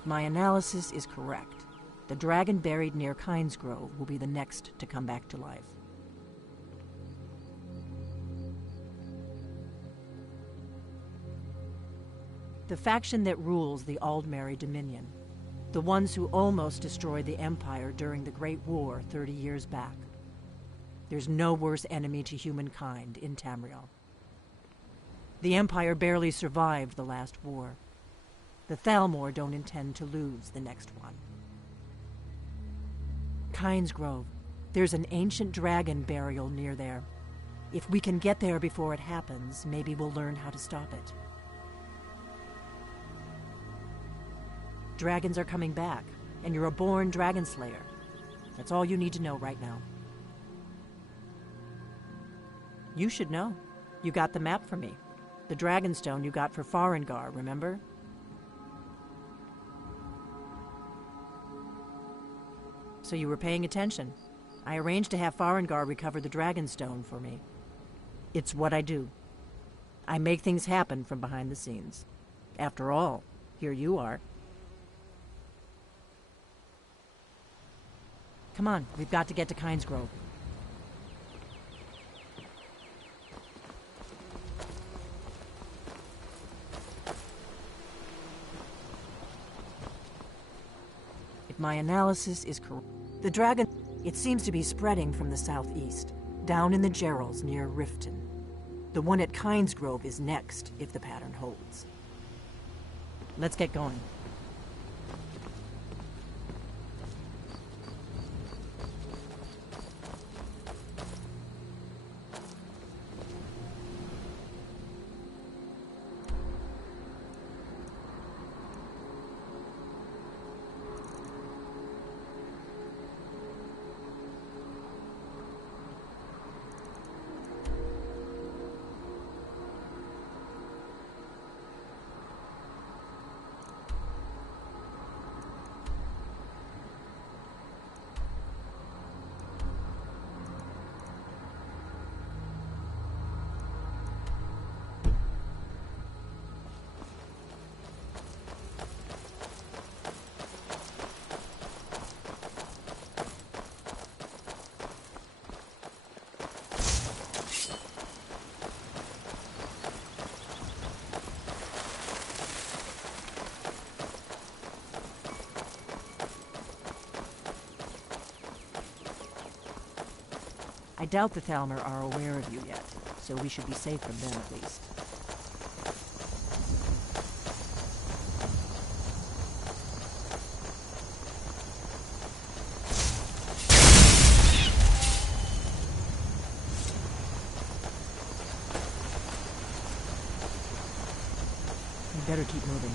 If my analysis is correct, the dragon buried near Kynes Grove will be the next to come back to life. The faction that rules the Aldmeri Dominion, the ones who almost destroyed the Empire during the Great War 30 years back. There's no worse enemy to humankind in Tamriel. The Empire barely survived the last war. The Thalmor don't intend to lose the next one. Kynes Grove. There's an ancient dragon burial near there. If we can get there before it happens, maybe we'll learn how to stop it. Dragons are coming back, and you're a born dragon slayer. That's all you need to know right now. You should know. You got the map from me. The Dragonstone you got for Farengar, remember? So you were paying attention. I arranged to have Farengar recover the Dragonstone for me. It's what I do. I make things happen from behind the scenes. After all, here you are. Come on, we've got to get to Kynes Grove. If my analysis is correct, the dragon, it seems to be spreading from the southeast, down in the Gerals near Riften. The one at Kynes Grove is next, if the pattern holds. Let's get going. I doubt the Thalmor are aware of you yet, so we should be safe from them at least. We better keep moving.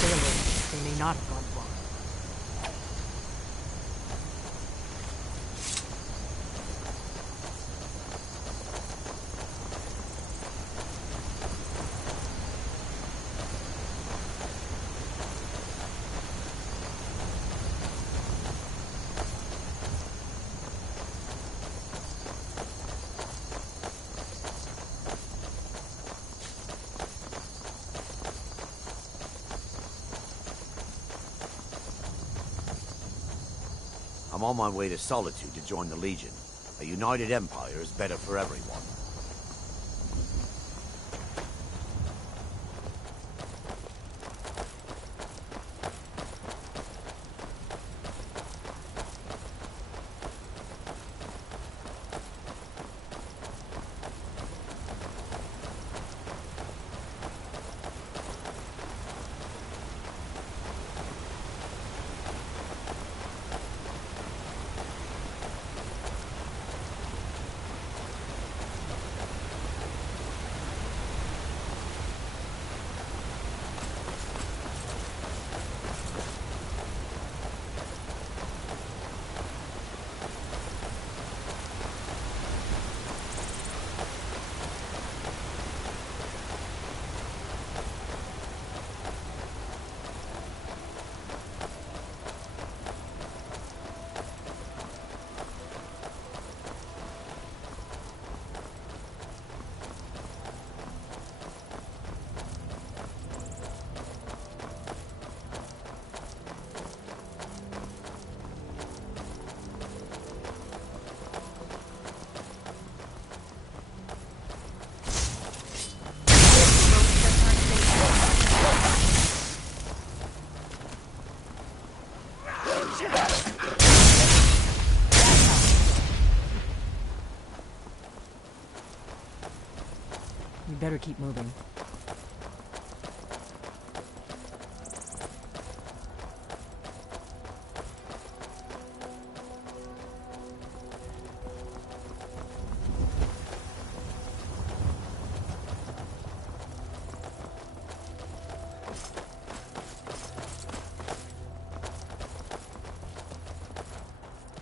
Stay alert. They may not have gone far. I'm on my way to Solitude to join the Legion. A united empire is better for everyone. You better keep moving.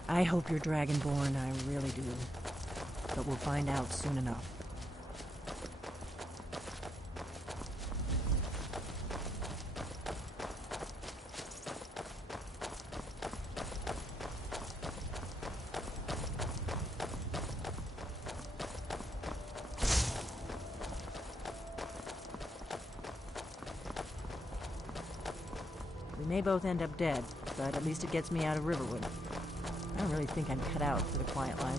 I hope you're Dragonborn, I really do. But we'll find out soon enough. We may both end up dead, but at least it gets me out of Riverwood. I don't really think I'm cut out for the quiet life.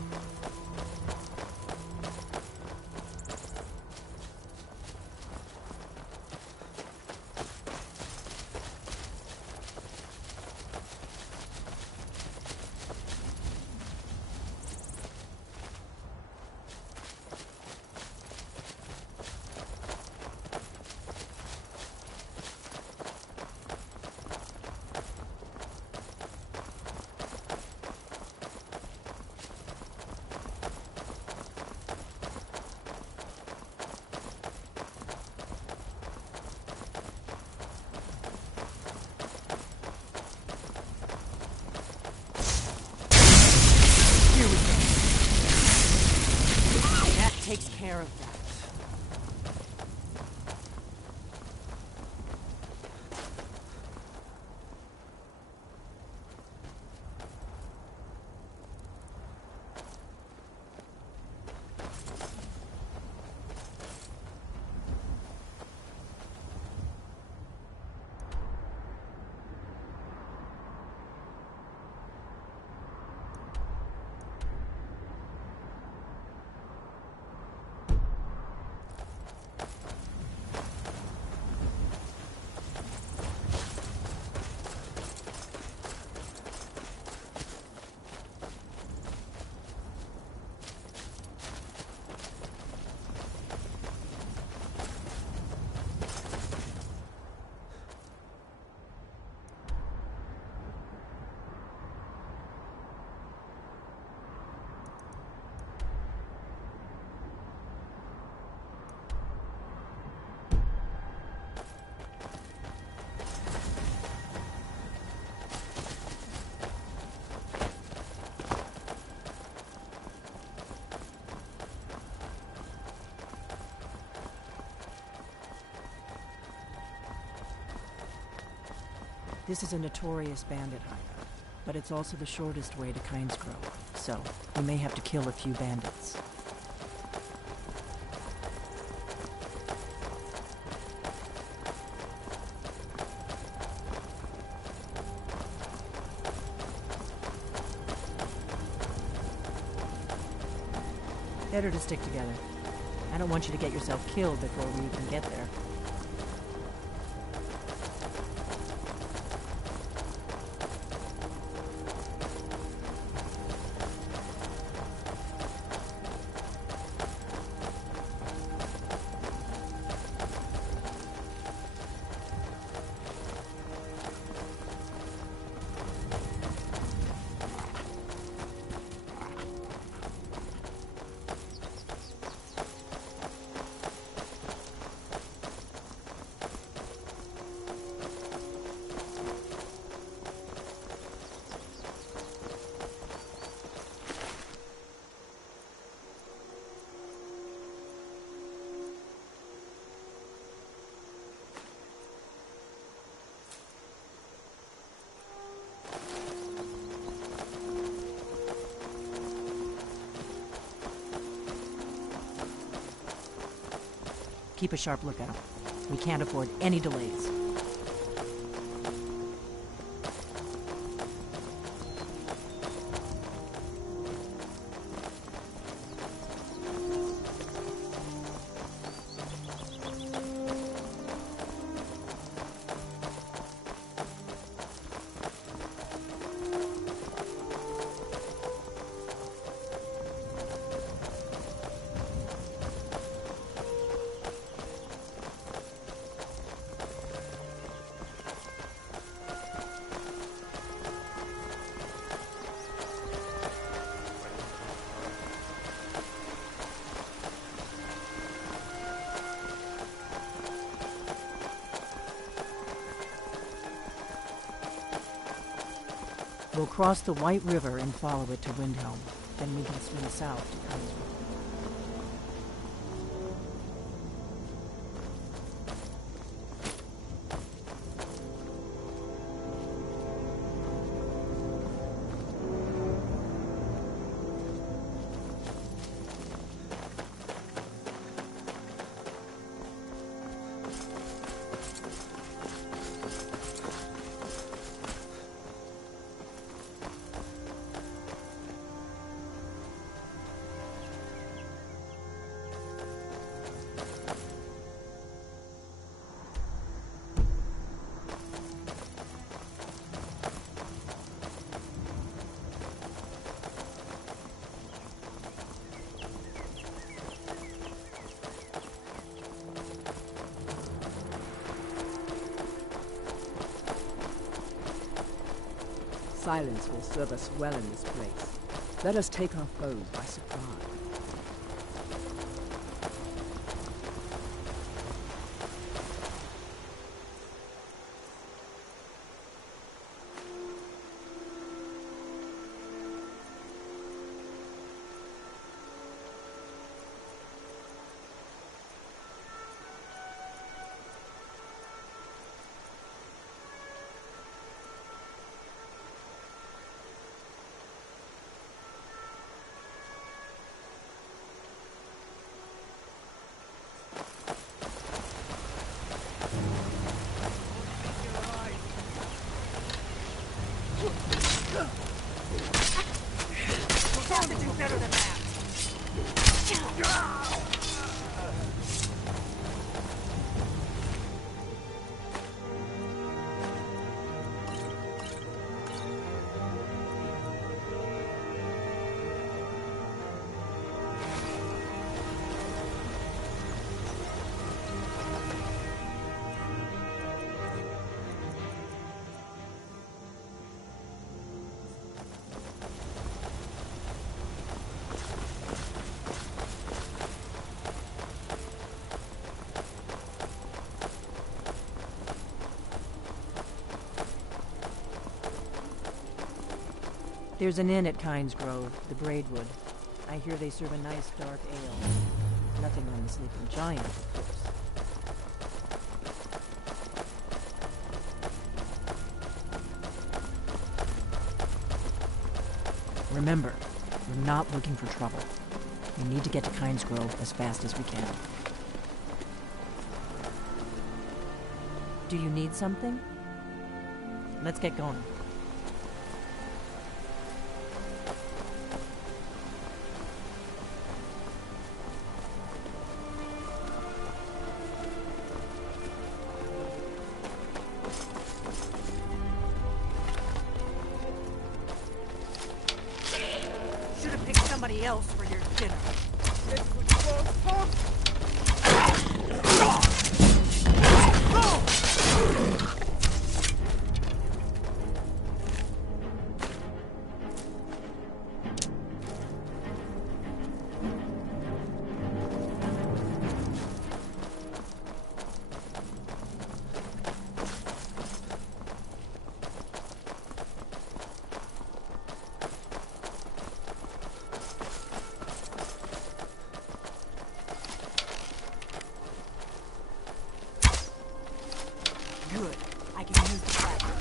Takes care of that. This is a notorious bandit hideout, but it's also the shortest way to Kinesgrove, so we may have to kill a few bandits. Better to stick together. I don't want you to get yourself killed before we even get there. Keep a sharp lookout. We can't afford any delays. We'll cross the White River and follow it to Windhelm. Then we can swing south to Kaiser. Silence will serve us well in this place. Let us take our foes by surprise. There's an inn at Kynes Grove, the Braidwood. I hear they serve a nice dark ale. Nothing on the Sleeping Giant, of course. Remember, we're not looking for trouble. We need to get to Kynes Grove as fast as we can. Do you need something? Let's get going. Else for your dinner. Good. I can use the platform.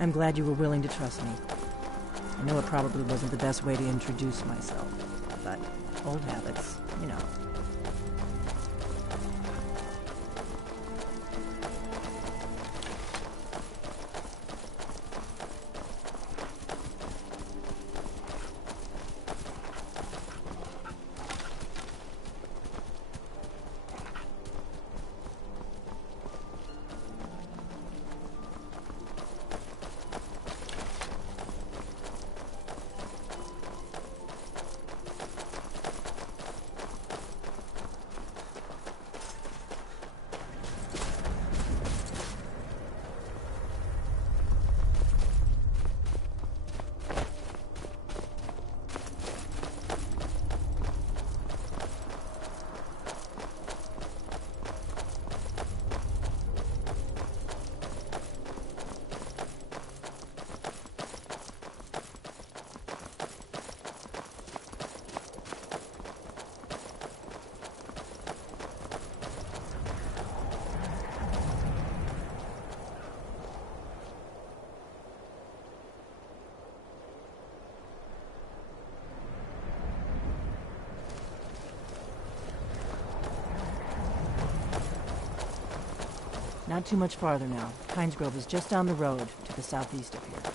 I'm glad you were willing to trust me. I know it probably wasn't the best way to introduce myself, but old habits, you know. Not too much farther now. Pines Grove is just down the road to the southeast of here.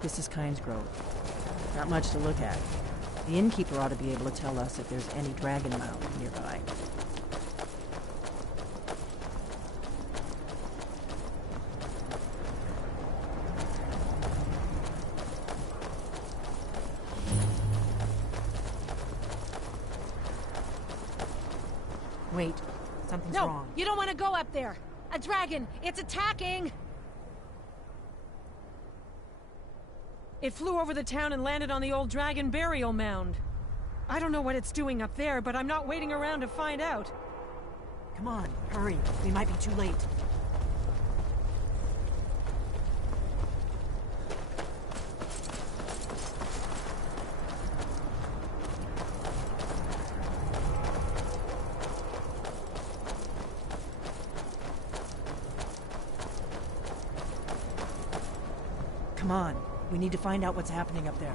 This is Kynes Grove. Not much to look at. The innkeeper ought to be able to tell us if there's any dragon mound nearby. Wait, something's wrong. No, you don't want to go up there. A dragon, it's attacking! It flew over the town and landed on the old dragon burial mound. I don't know what it's doing up there, but I'm not waiting around to find out. Come on, hurry. We might be too late. Come on. We need to find out what's happening up there.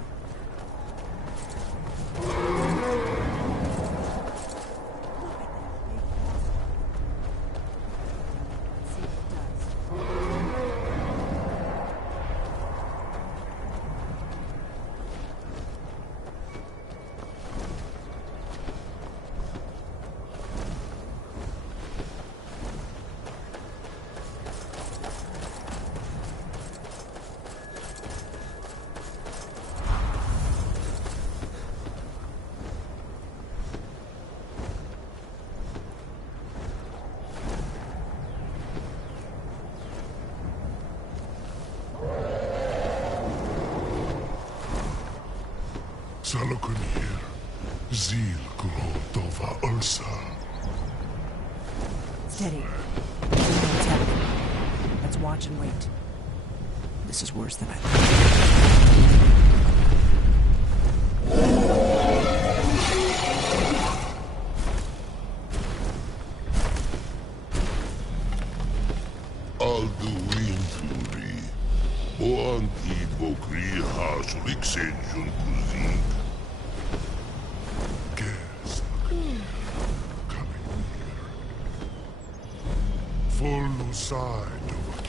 Salakunir, Zil Grotova Ursa. Steady. We know what's happening. Let's watch and wait. This is worse than I thought. Alduinturi, Boanti Bokri Hasuliksenjun Kuzik. Guess coming here. Full side of a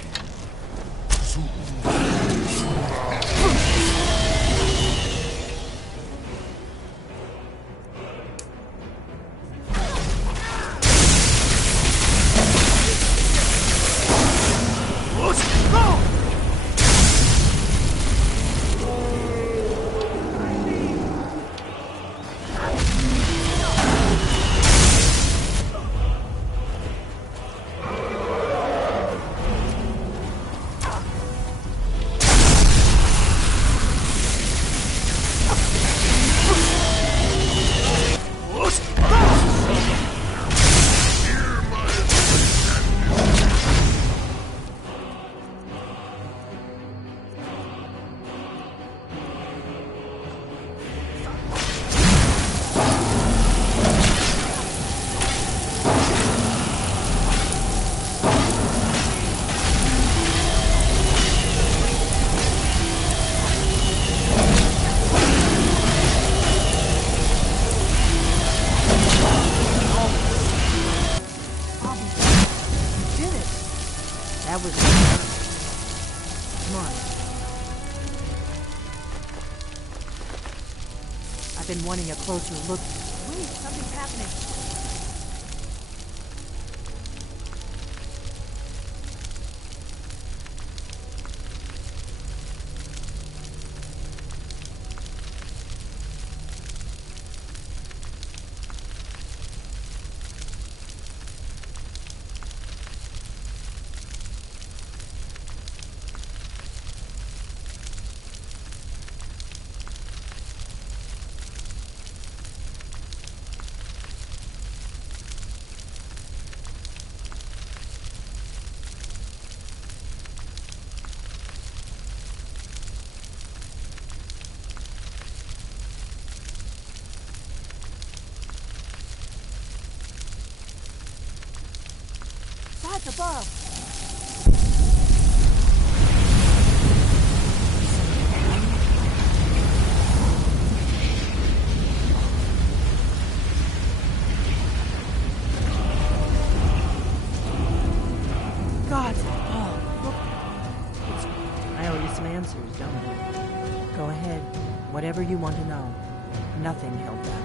That was... Come on. I've been wanting a closer look. Wait, something's happening. above! God! Oh, look! I owe you some answers, don't I? Go ahead. Whatever you want to know. Nothing held back.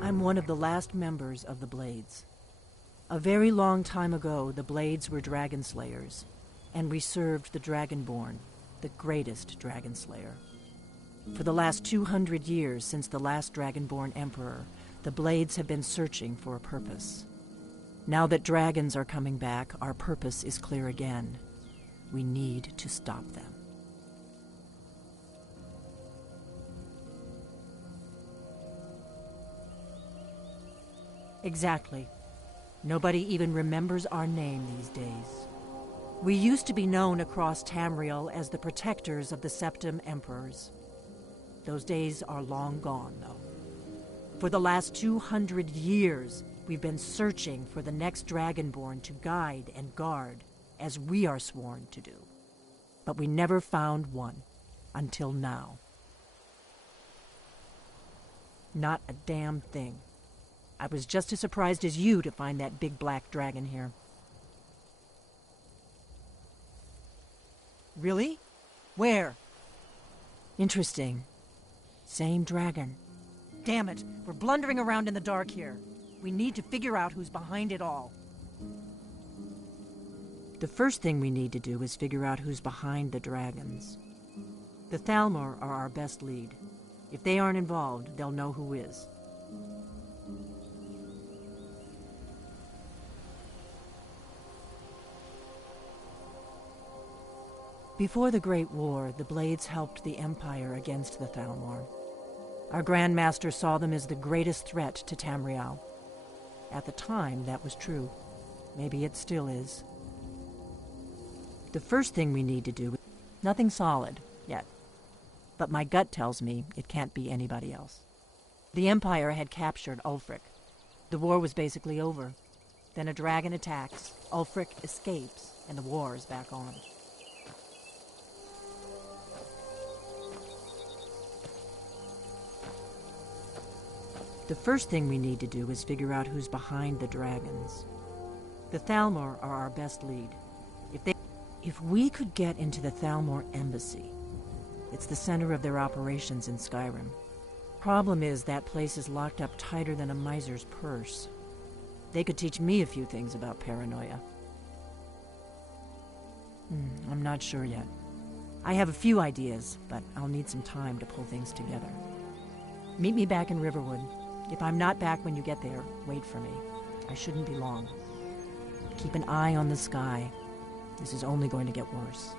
I'm one of the last members of the Blades. A very long time ago, the Blades were dragon slayers, and we served the Dragonborn, the greatest dragon slayer. For the last 200 years since the last Dragonborn Emperor, the Blades have been searching for a purpose. Now that dragons are coming back, our purpose is clear again. We need to stop them. Exactly. Nobody even remembers our name these days. We used to be known across Tamriel as the protectors of the Septim Emperors. Those days are long gone, though. For the last 200 years, we've been searching for the next Dragonborn to guide and guard, as we are sworn to do. But we never found one, until now. Not a damn thing. I was just as surprised as you to find that big black dragon here. Really? Where? Interesting. Same dragon. Damn it, we're blundering around in the dark here. We need to figure out who's behind it all. The first thing we need to do is figure out who's behind the dragons. The Thalmor are our best lead. If they aren't involved, they'll know who is. Before the Great War, the Blades helped the Empire against the Thalmor. Our Grand Master saw them as the greatest threat to Tamriel. At the time, that was true. Maybe it still is. The first thing we need to do, nothing solid, yet. But my gut tells me it can't be anybody else. The Empire had captured Ulfric. The war was basically over. Then a dragon attacks, Ulfric escapes, and the war is back on. The first thing we need to do is figure out who's behind the dragons. The Thalmor are our best lead. If we could get into the Thalmor embassy, it's the center of their operations in Skyrim. Problem is, that place is locked up tighter than a miser's purse. They could teach me a few things about paranoia. I'm not sure yet. I have a few ideas, but I'll need some time to pull things together. Meet me back in Riverwood. If I'm not back when you get there, wait for me. I shouldn't be long. Keep an eye on the sky. This is only going to get worse.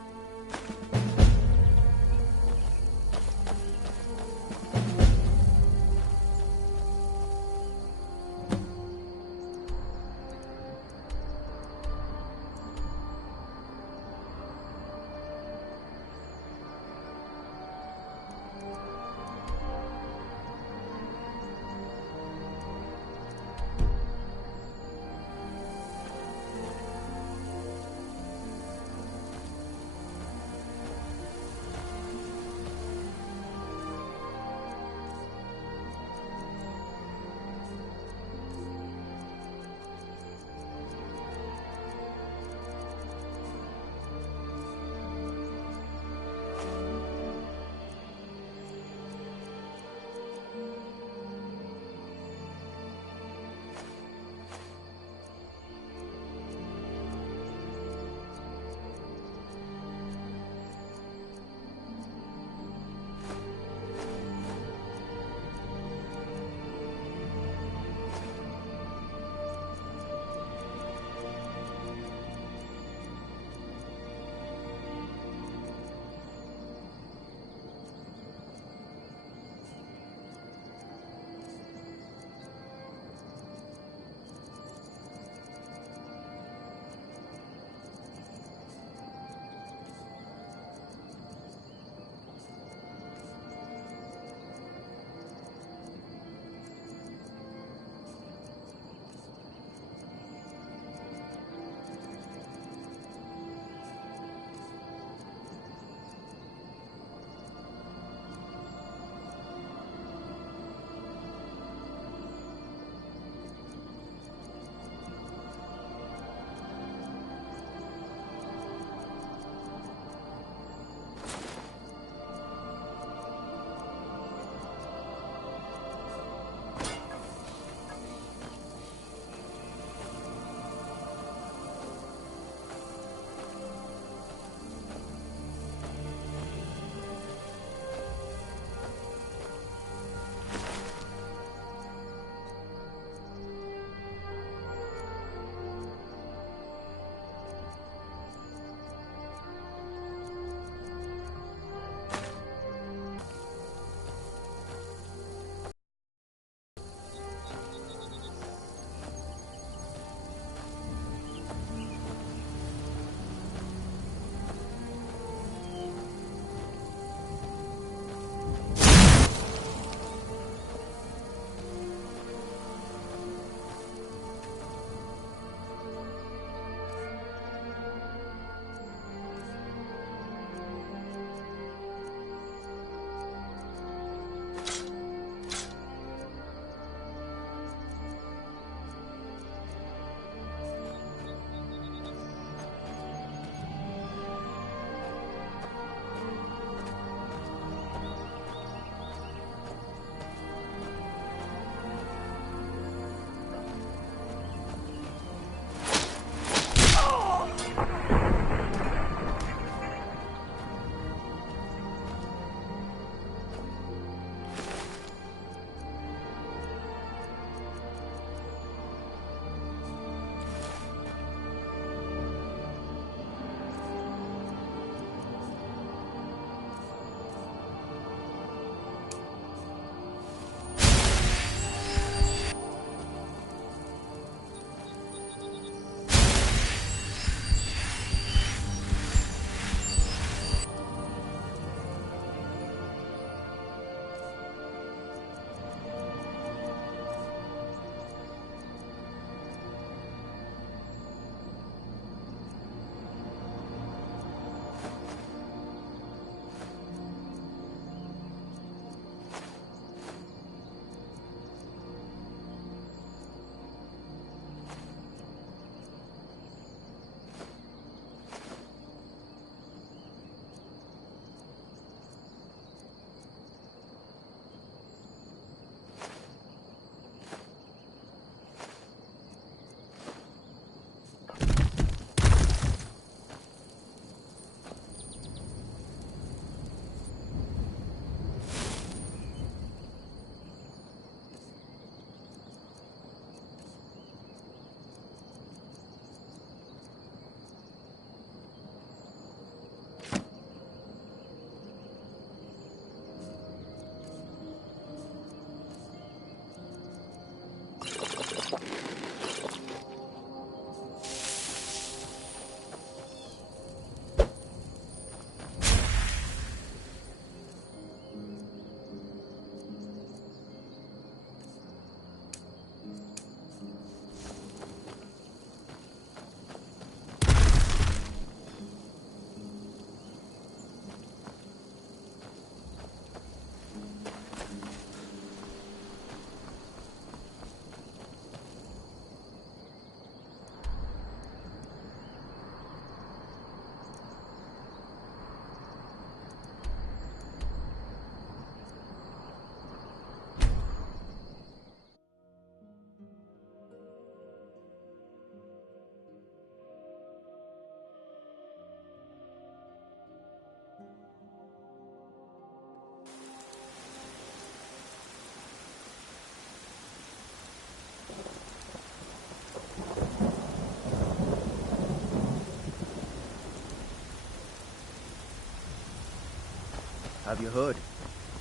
Have you heard?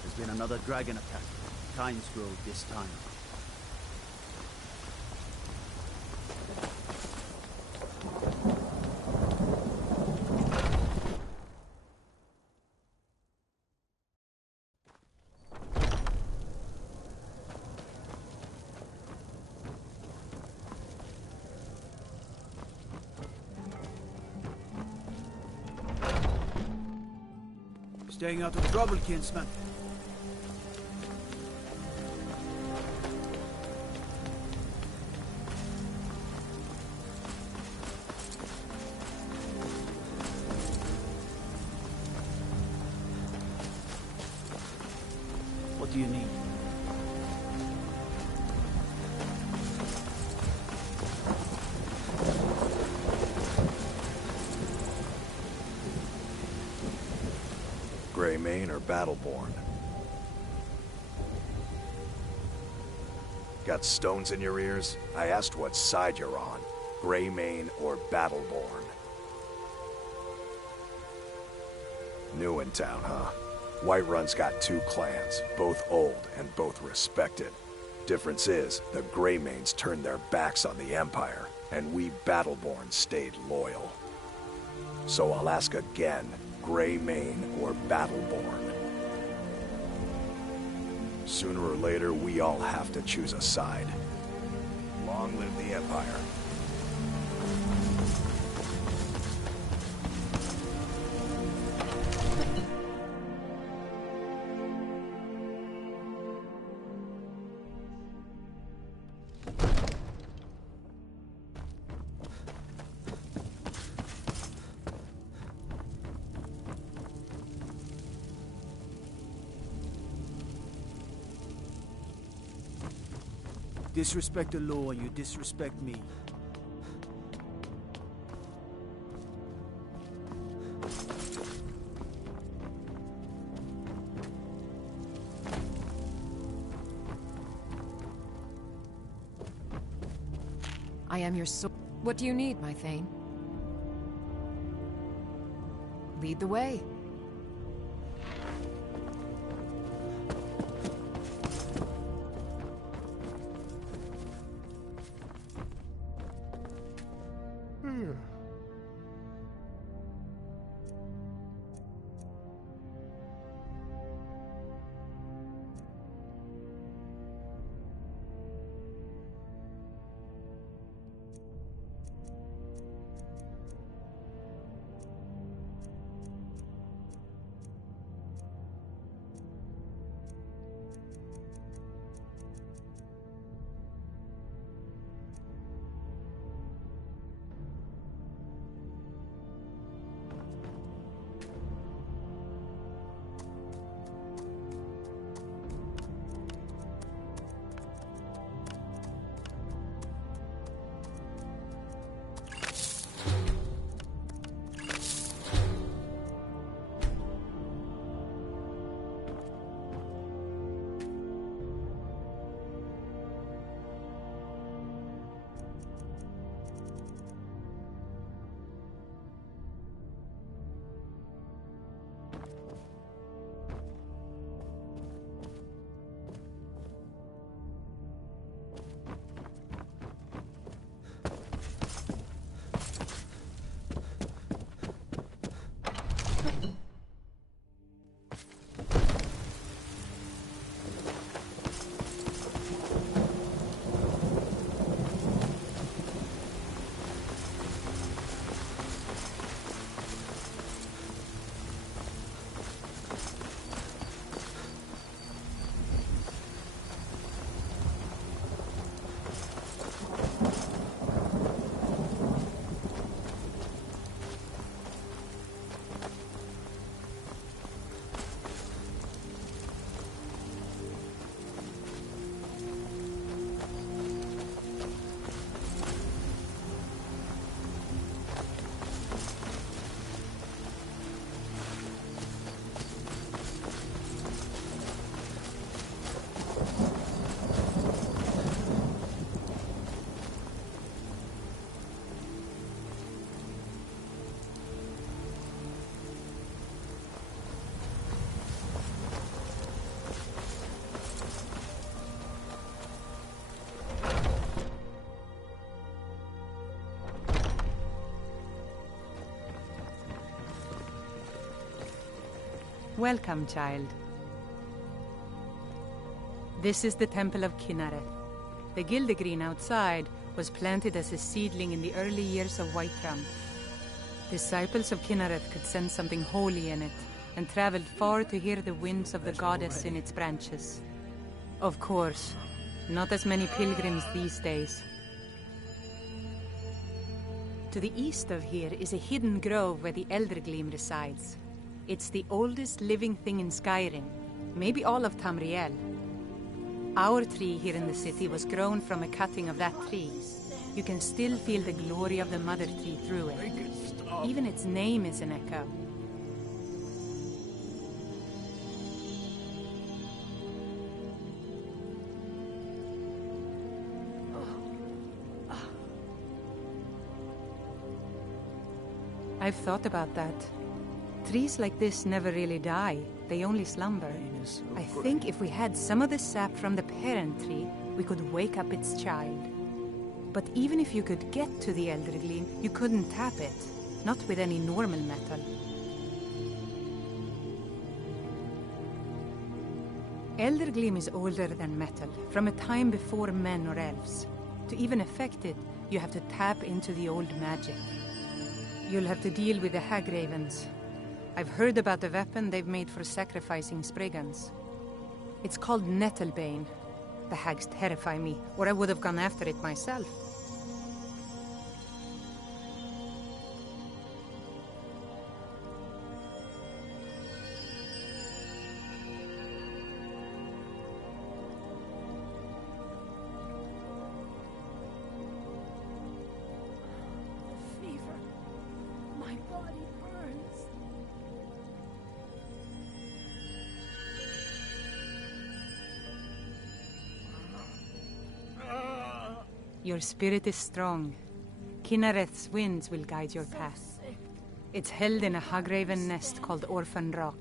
There's been another dragon attack. Times Road this time. Staying out of trouble, kinsman. What do you need? Greymane or Battleborn? Got stones in your ears? I asked what side you're on. Greymane or Battleborn? New in town, huh? Whiterun's got two clans, both old and both respected. Difference is, the Greymanes turned their backs on the Empire, and we Battleborn stayed loyal. So I'll ask again, Greymane or Battleborn? Sooner or later, we all have to choose a side. Long live the Empire. Disrespect the law and you disrespect me. I am your What do you need, my Thane? Lead the way. Welcome, child. This is the Temple of Kynareth. The Gildegreen outside was planted as a seedling in the early years of Whiterun. Disciples of Kynareth could sense something holy in it, and traveled far to hear the winds of the goddess in its branches. Of course, not as many pilgrims these days. To the east of here is a hidden grove where the Eldergleam resides. It's the oldest living thing in Skyrim, maybe all of Tamriel. Our tree here in the city was grown from a cutting of that tree. You can still feel the glory of the mother tree through it. Even its name is an echo. I've thought about that. Trees like this never really die. They only slumber. I think if we had some of the sap from the parent tree, we could wake up its child. But even if you could get to the Eldergleam, you couldn't tap it. Not with any normal metal. Eldergleam is older than metal, from a time before men or elves. To even affect it, you have to tap into the old magic. You'll have to deal with the Hagravens. I've heard about the weapon they've made for sacrificing Spriggans. It's called Nettlebane. The hags terrify me, or I would have gone after it myself. Your spirit is strong. Kynareth's winds will guide your path. It's held in a Hagraven nest called Orphan Rock.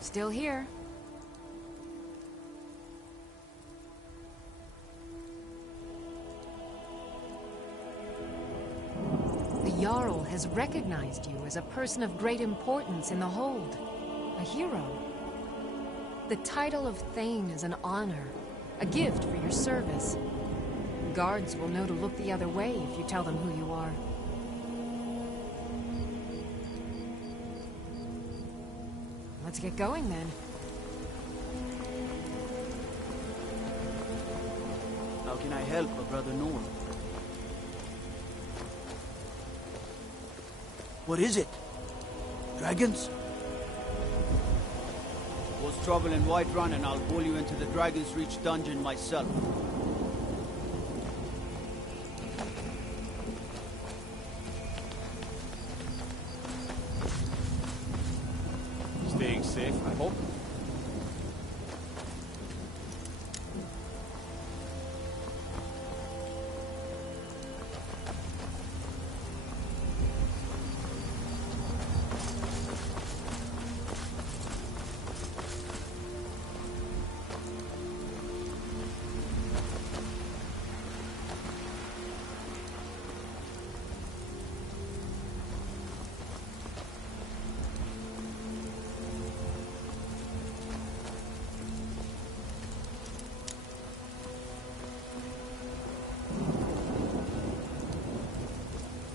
Still here. The Jarl has recognized you as a person of great importance in the Hold. A hero. The title of Thane is an honor, a gift for your service. Guards will know to look the other way if you tell them who you are. Let's get going then. How can I help a brother Nord? What is it? Dragons? Cause trouble in Whiterun and I'll pull you into the Dragon's Reach dungeon myself. Staying safe, I hope.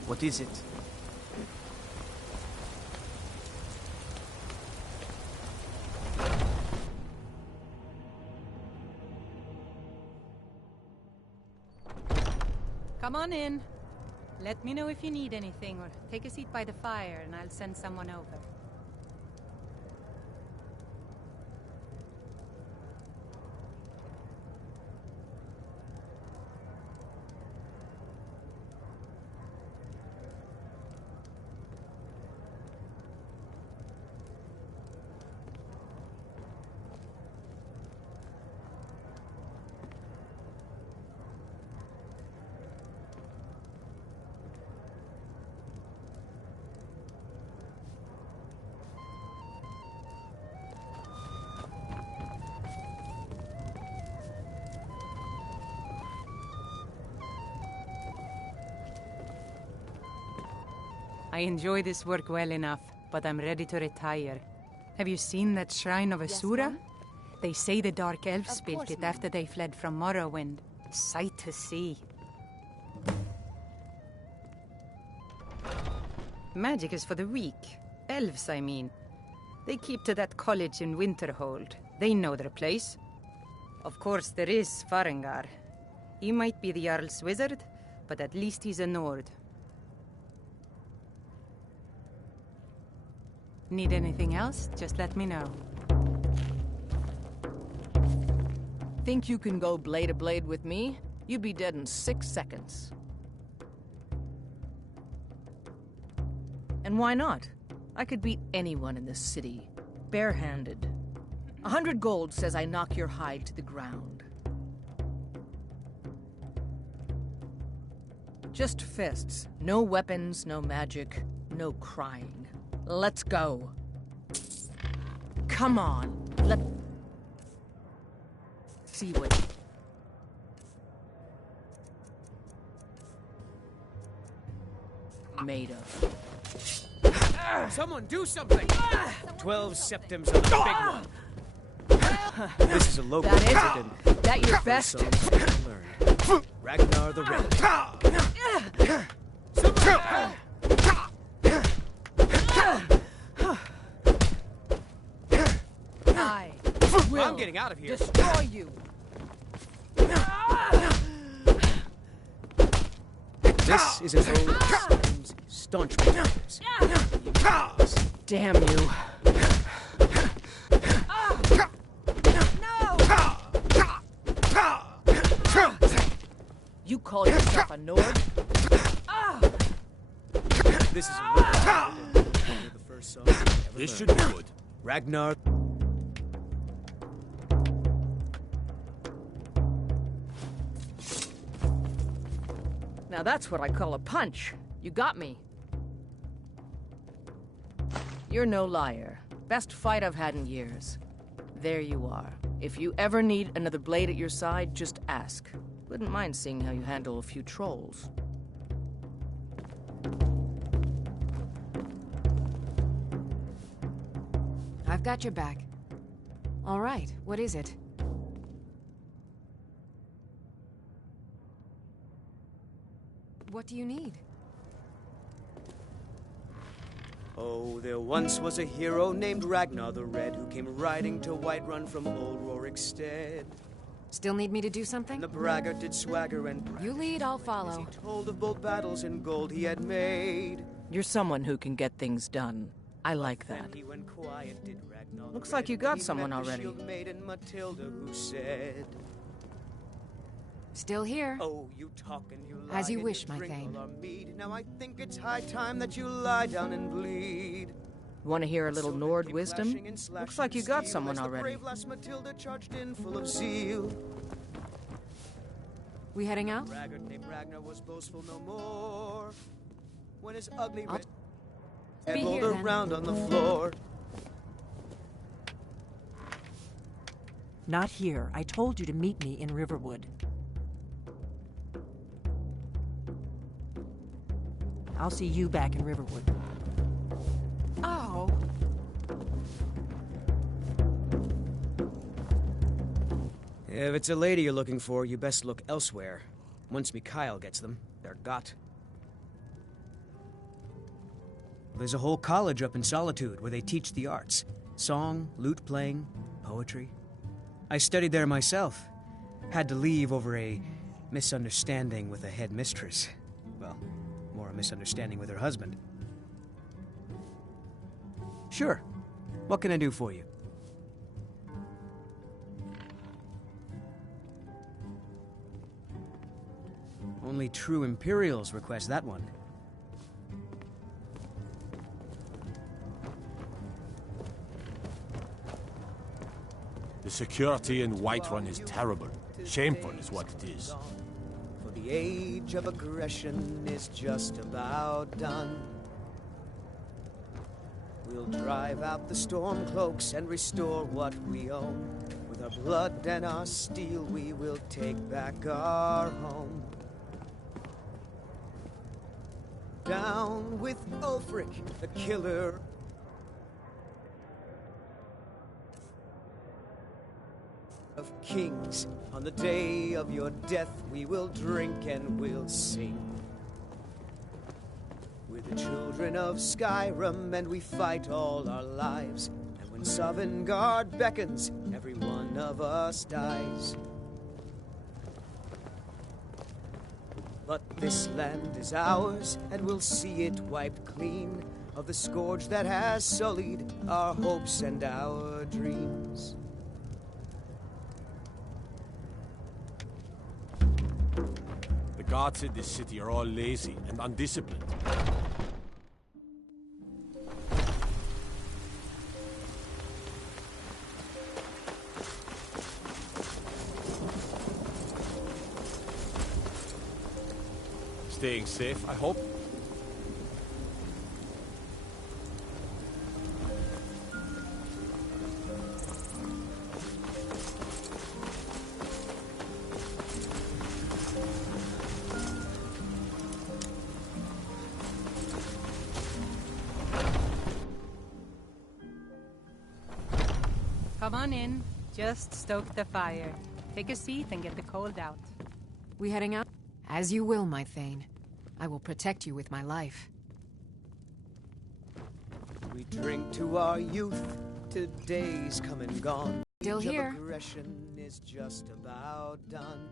What is it? Come on in. Let me know if you need anything, or take a seat by the fire and I'll send someone over. I enjoy this work well enough, but I'm ready to retire. Have you seen that shrine of Asura? They say the Dark Elves built it after they fled from Morrowind. Sight to see. Magic is for the weak. Elves, I mean. They keep to that college in Winterhold. They know their place. Of course, there is Farengar. He might be the Jarl's wizard, but at least he's a Nord. Need anything else? Just let me know. Think you can go blade to blade with me? You'd be dead in 6 seconds. And why not? I could beat anyone in this city, barehanded. 100 gold says I knock your hide to the ground. Just fists. No weapons, no magic, no crying. Let's go. Come on, let's see what... made of. Someone do something! 12 septims on the big one. This is a local incident. That your best? Ragnar the Red. I will I'm getting out of here. Destroy you. This is an old staunch protectors. Damn you. You call yourself a Nord? This is a the first song this should be good. Ragnar. Now that's what I call a punch. You got me. You're no liar. Best fight I've had in years. There you are. If you ever need another blade at your side, just ask. Wouldn't mind seeing how you handle a few trolls. I've got your back. All right, what is it? What do you need? Oh, there once was a hero named Ragnar the Red who came riding to Whiterun from old Rorikstead. Still need me to do something? The braggart did swagger and brag. You lead, I'll follow. As he told of bold battles and gold he had made. You're someone who can get things done. I like that. He went quiet, did Ragnar Looks like you got someone met the already. shield maiden Matilda who said, Still here. oh, you talk and you lie. As you and wish, my drink Thane. all our mead. Now I think it's high time that you lie down and bleed. Want to hear a little So Nord came wisdom? clashing and slashing Looks like you got steel someone as the already. brave lass Matilda charged in full of zeal. We heading out? Braggart named Ragnar was boastful no more. When his ugly I'll red be head rolled here then. around on the floor. Not here. I told you to meet me in Riverwood. I'll see you back in Riverwood. Oh. If it's a lady you're looking for, you best look elsewhere. Once Mikhail gets them, they're got. There's a whole college up in Solitude where they teach the arts. Song, lute playing, poetry. I studied there myself. Had to leave over a misunderstanding with a headmistress. Well, more a misunderstanding with her husband. Sure. What can I do for you? Only true Imperials request that one. The security in Whiterun is terrible. Shameful is what it is. For the age of aggression is just about done. We'll drive out the stormcloaks and restore what we own. With our blood and our steel, we will take back our home. Down with Ulfric, the killer of kings. On the day of your death, we will drink and we'll sing. We're the children of Skyrim, and we fight all our lives. And when Sovngarde beckons, every one of us dies. But this land is ours, and we'll see it wiped clean of the scourge that has sullied our hopes and our dreams. The guards in this city are all lazy and undisciplined. Staying safe, I hope? Come on in. Just stoke the fire. Take a seat and get the cold out. We heading out? As you will, my Thane. I will protect you with my life. We drink to our youth, to days come and gone. Still here. Aggression is just about done.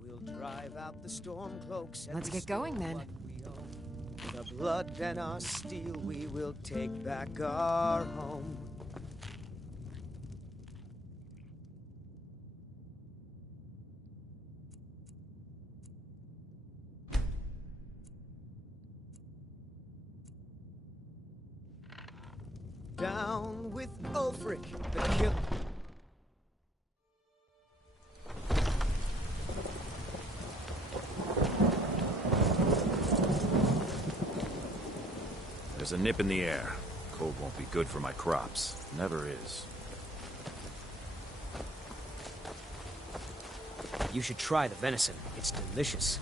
We'll drive out the storm cloaks. Let's get going then. With our blood and our steel, we will take back our home. Down with Ulfric, the killer. There's a nip in the air. Cold won't be good for my crops. Never is. You should try the venison. It's delicious.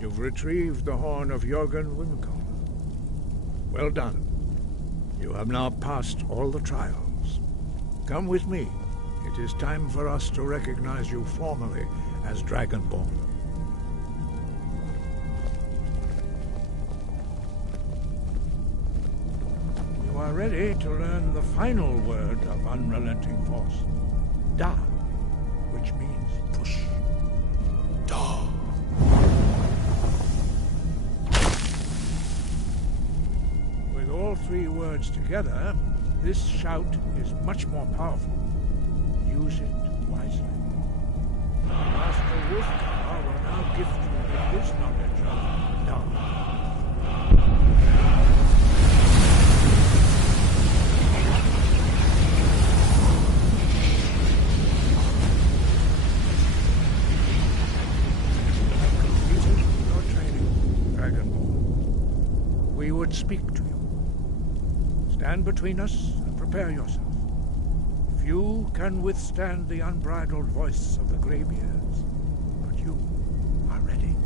You've retrieved the horn of Jörgen Wimco. Well done. You have now passed all the trials. Come with me. It is time for us to recognize you formally as Dragonborn. You are ready to learn the final word of unrelenting force. Da, which means push. Da. All three words together, this shout is much more powerful. Use it wisely. Master Wolfgar will now gift you with his knowledge of Da. Completed your training, Dragonborn. We would speak to you. Stand between us and prepare yourself. Few can withstand the unbridled voice of the Greybeards, but you are ready.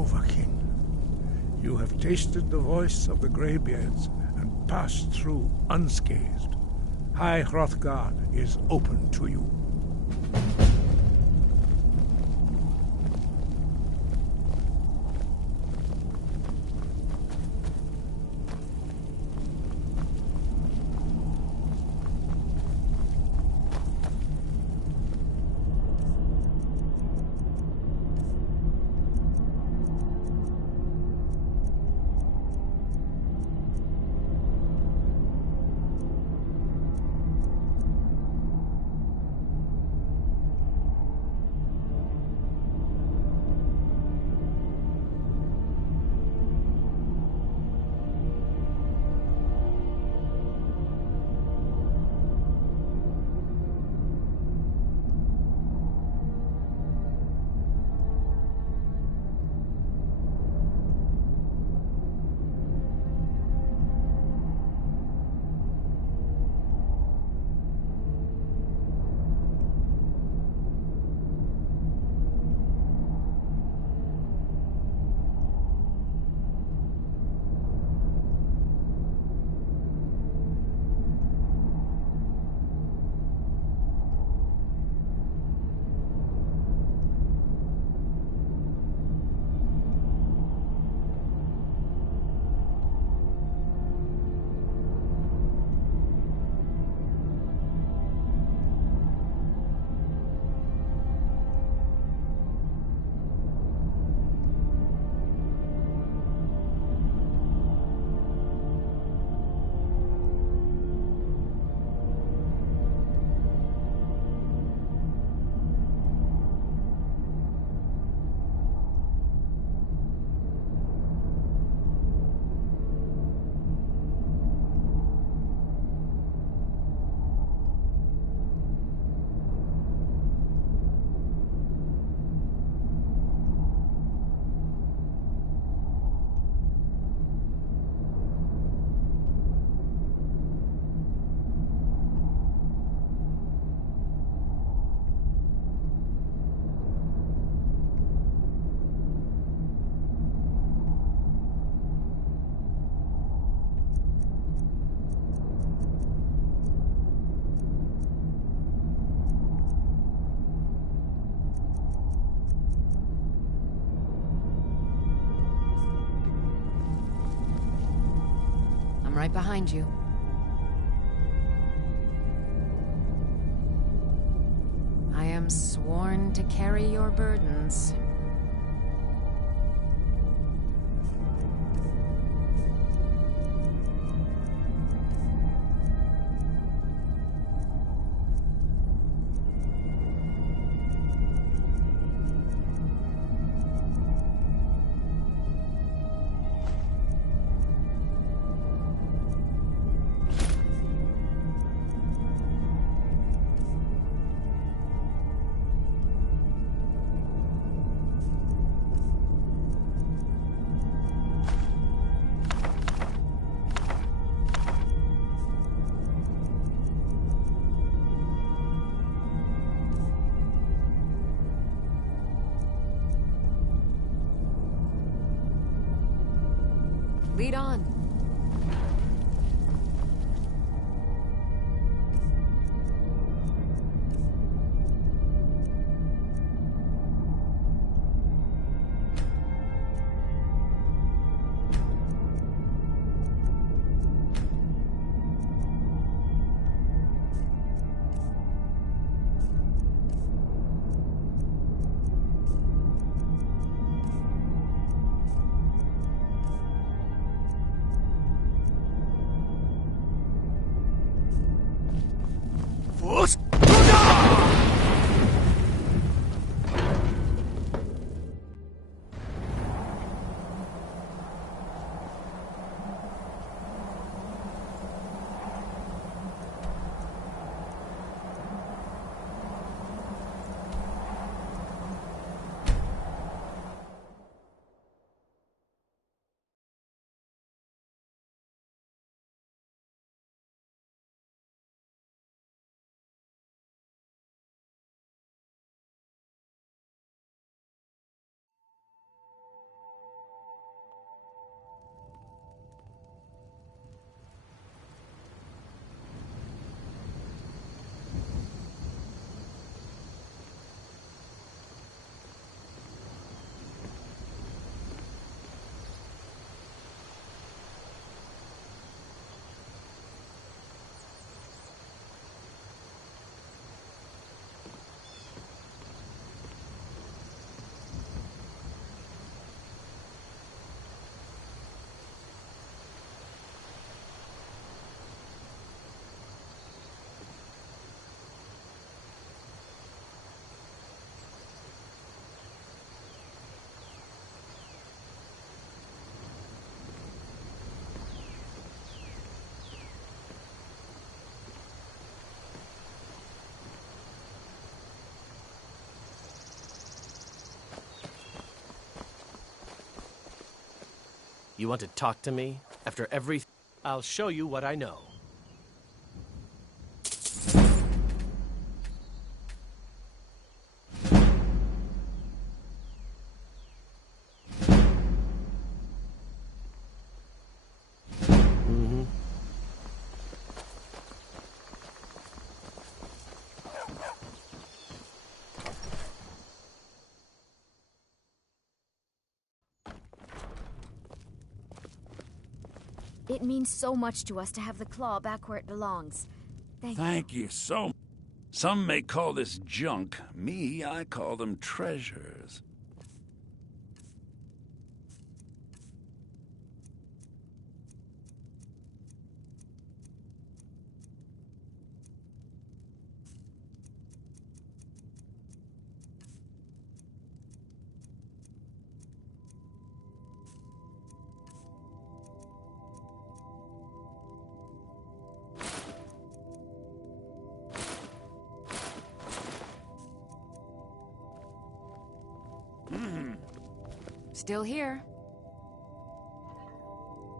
Dovahkiin. You have tasted the voice of the Greybeards and passed through unscathed. High Hrothgar is open to you. Right behind you. I am sworn to carry your burdens. Lead on. You want to talk to me? After every... I'll show you what I know. It means so much to us to have the claw back where it belongs. Thank you so much. Some may call this junk. Me, I call them treasures. Still here.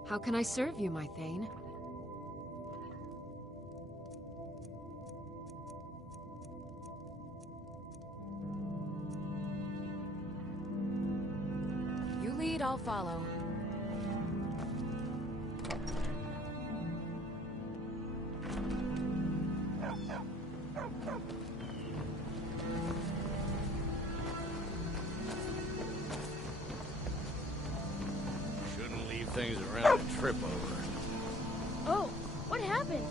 How can I serve you, my Thane? You lead, I'll follow. Things around to trip over. Oh, what happened?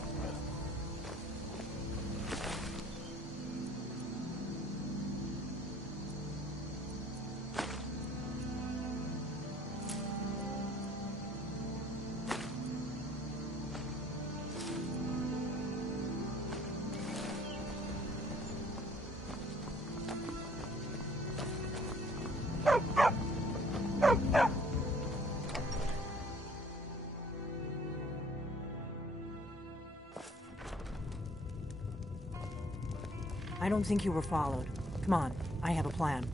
I don't think you were followed. Come on, I have a plan.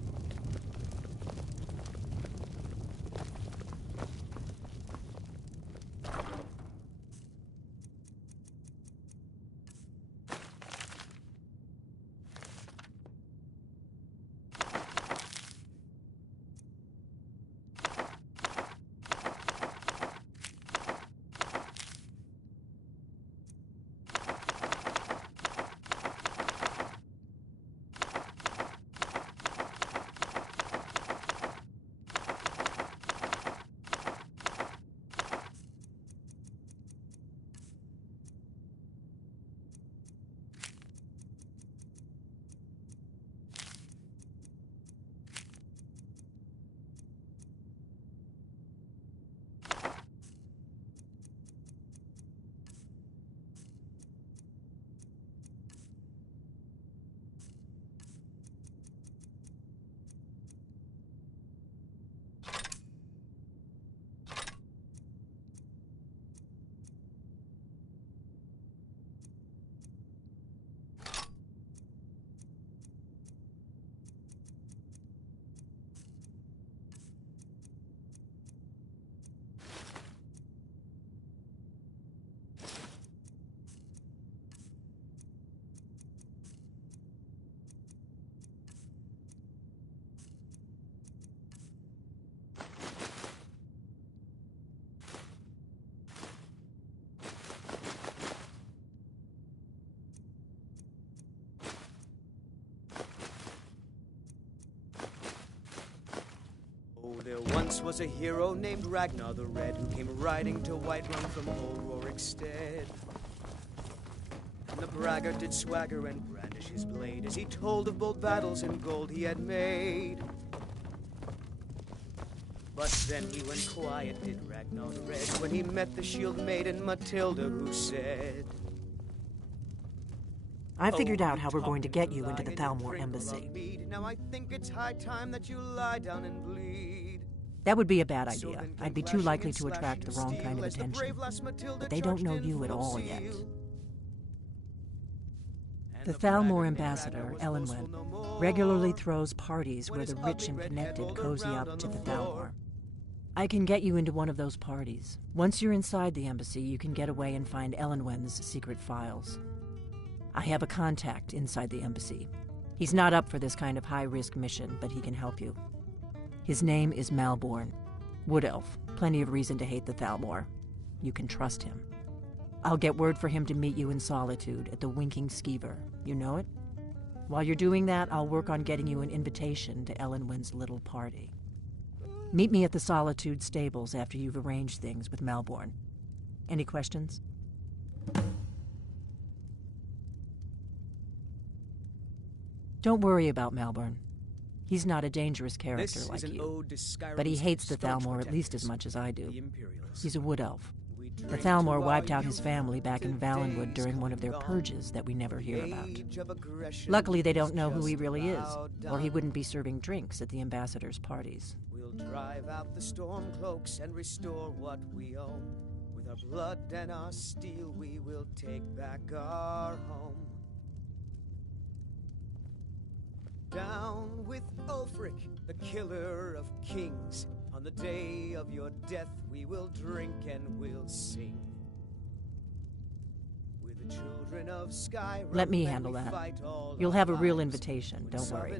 There once was a hero named Ragnar the Red who came riding to Whiterun from old Rorikstead. And the braggart did swagger and brandish his blade as he told of bold battles and gold he had made. But then he went quiet, did Ragnar the Red, when he met the shield maiden Matilda, who said, I figured out how we're going to get you into the Thalmor embassy. Now I think it's high time that you lie down and bleed. That would be a bad idea. I'd be too likely to attract the wrong kind of attention. But they don't know you at all yet. The Thalmor ambassador, Elenwen, regularly throws parties where the rich and connected cozy up to the Thalmor. I can get you into one of those parties. Once you're inside the embassy, you can get away and find Elenwen's secret files. I have a contact inside the embassy. He's not up for this kind of high-risk mission, but he can help you. His name is Malborn. Wood Elf. Plenty of reason to hate the Thalmor. You can trust him. I'll get word for him to meet you in Solitude at the Winking Skeever. You know it? While you're doing that, I'll work on getting you an invitation to Elenwen's little party. Meet me at the Solitude stables after you've arranged things with Malborn. Any questions? Don't worry about Malborn. He's not a dangerous character like you, but he hates the Thalmor at least as much as I do. He's a wood elf. The Thalmor wiped out his family back in Valenwood during one of their purges that we never hear about. Luckily, they don't know who he really is, or he wouldn't be serving drinks at the ambassadors' parties. We'll drive out the storm cloaks and restore what we own. With our blood and our steel, we will take back our home. Down with Ulfric, the killer of kings. On the day of your death, we will drink and we'll sing. We're the children of Skyrim. Let me handle that. You'll have a real invitation, don't worry.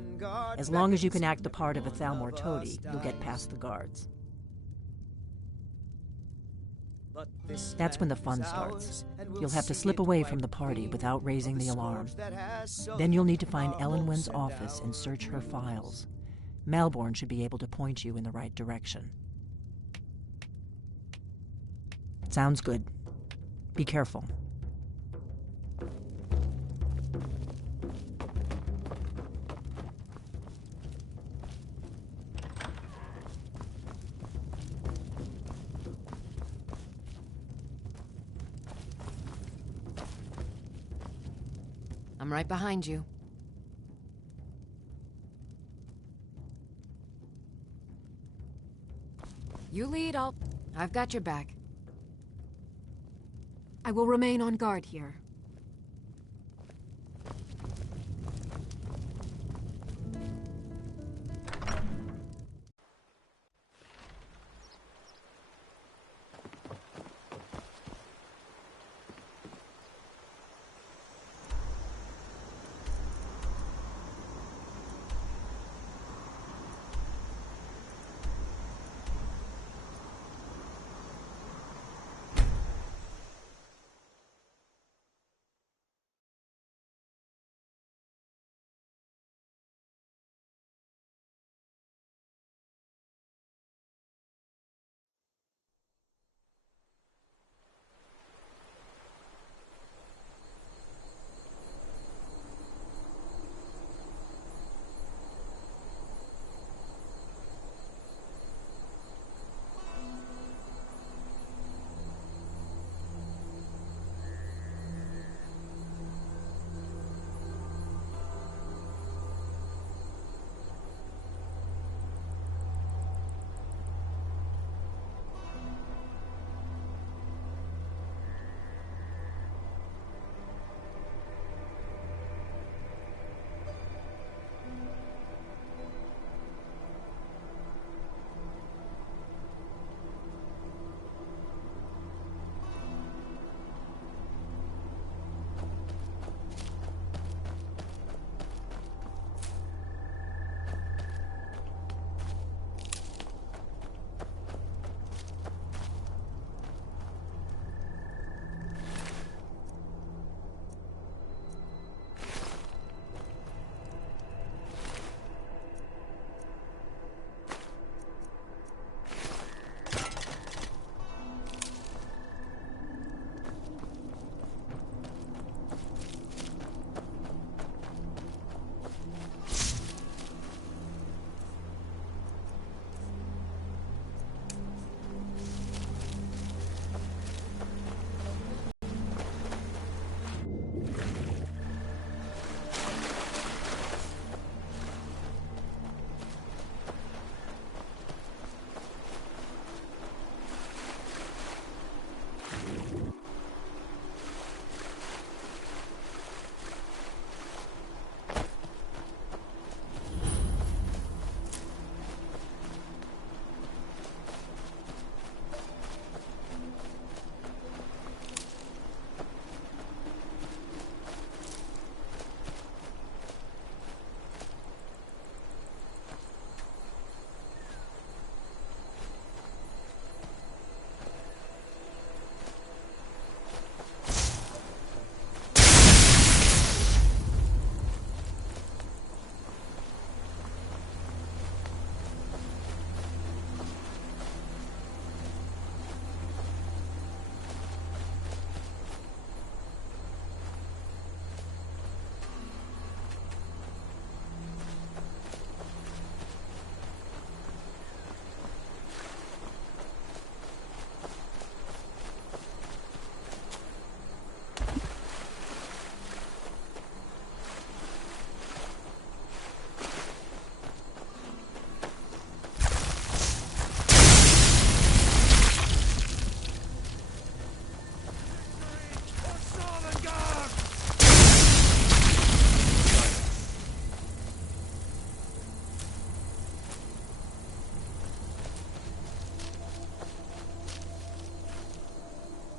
As long as you can act the part of a Thalmor toady, you'll get past the guards. That's when the fun starts. You'll have to slip away from the party without raising the alarm. Then you'll need to find Elenwen's office and search her files. Malborn should be able to point you in the right direction. Sounds good. Be careful. I'm right behind you. You lead, I've got your back. I will remain on guard here.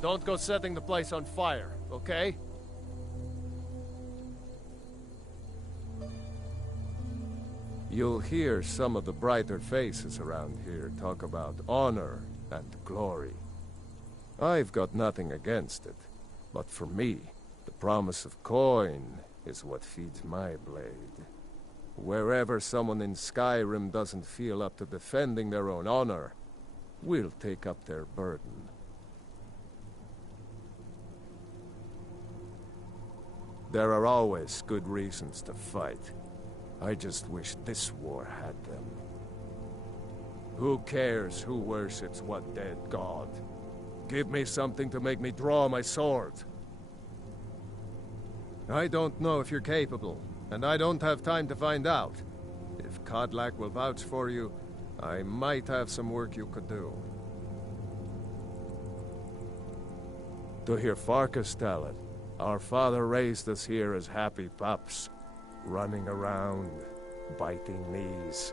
Don't go setting the place on fire, okay? You'll hear some of the brighter faces around here talk about honor and glory. I've got nothing against it, but for me, the promise of coin is what feeds my blade. Wherever someone in Skyrim doesn't feel up to defending their own honor, we'll take up their burden. There are always good reasons to fight. I just wish this war had them. Who cares who worships what dead god? Give me something to make me draw my sword. I don't know if you're capable, and I don't have time to find out. If Kodlak will vouch for you, I might have some work you could do. To hear Farkas tell it, our father raised us here as happy pups, running around, biting knees.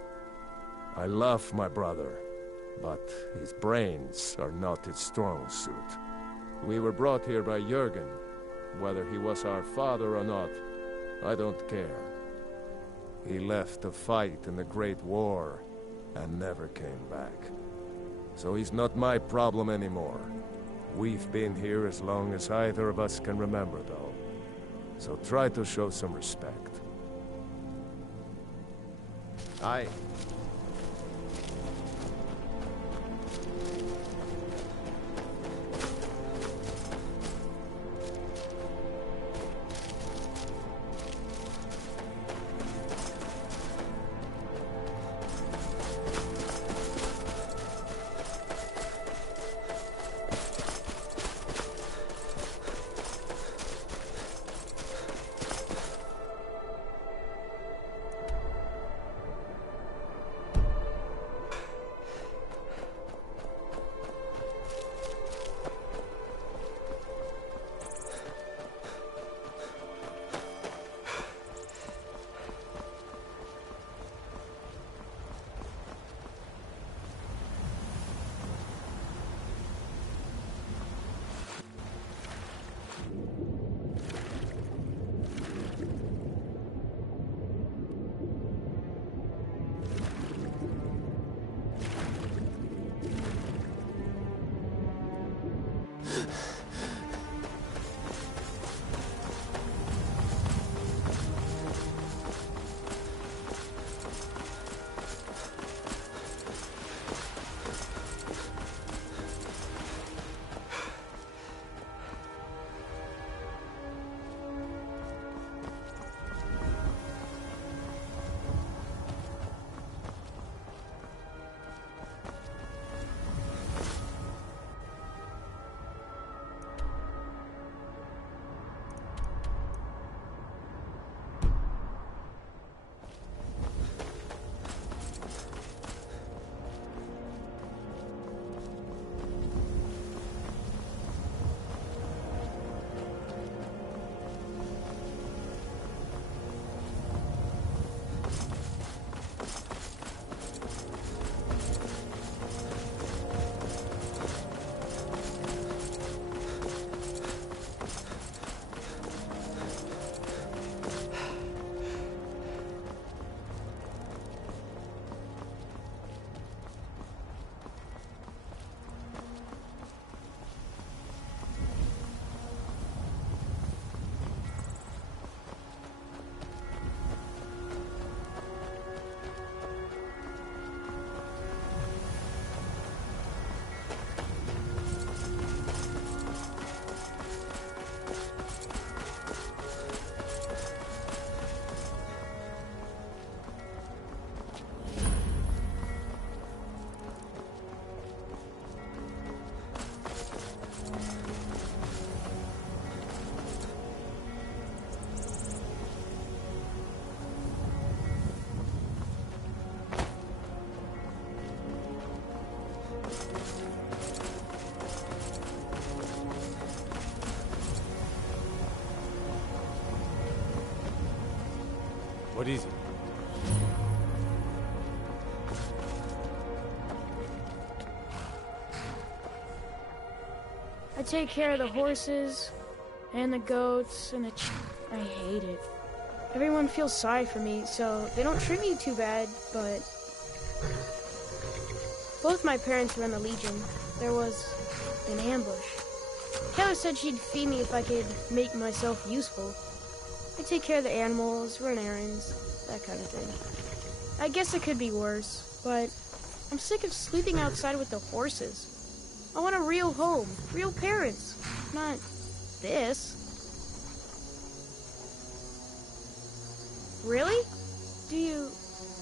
I love my brother, but his brains are not his strong suit. We were brought here by Jürgen. Whether he was our father or not, I don't care. He left to fight in the Great War and never came back. So he's not my problem anymore. We've been here as long as either of us can remember, though. So try to show some respect. Aye. What is it? I take care of the horses and the goats and I hate it. Everyone feels sorry for me, so they don't treat me too bad, but both my parents were in the Legion. There was an ambush. Taylor said she'd feed me if I could make myself useful. I take care of the animals, run errands, that kind of thing. I guess it could be worse, but I'm sick of sleeping outside with the horses. I want a real home, real parents, not this. Really? Do you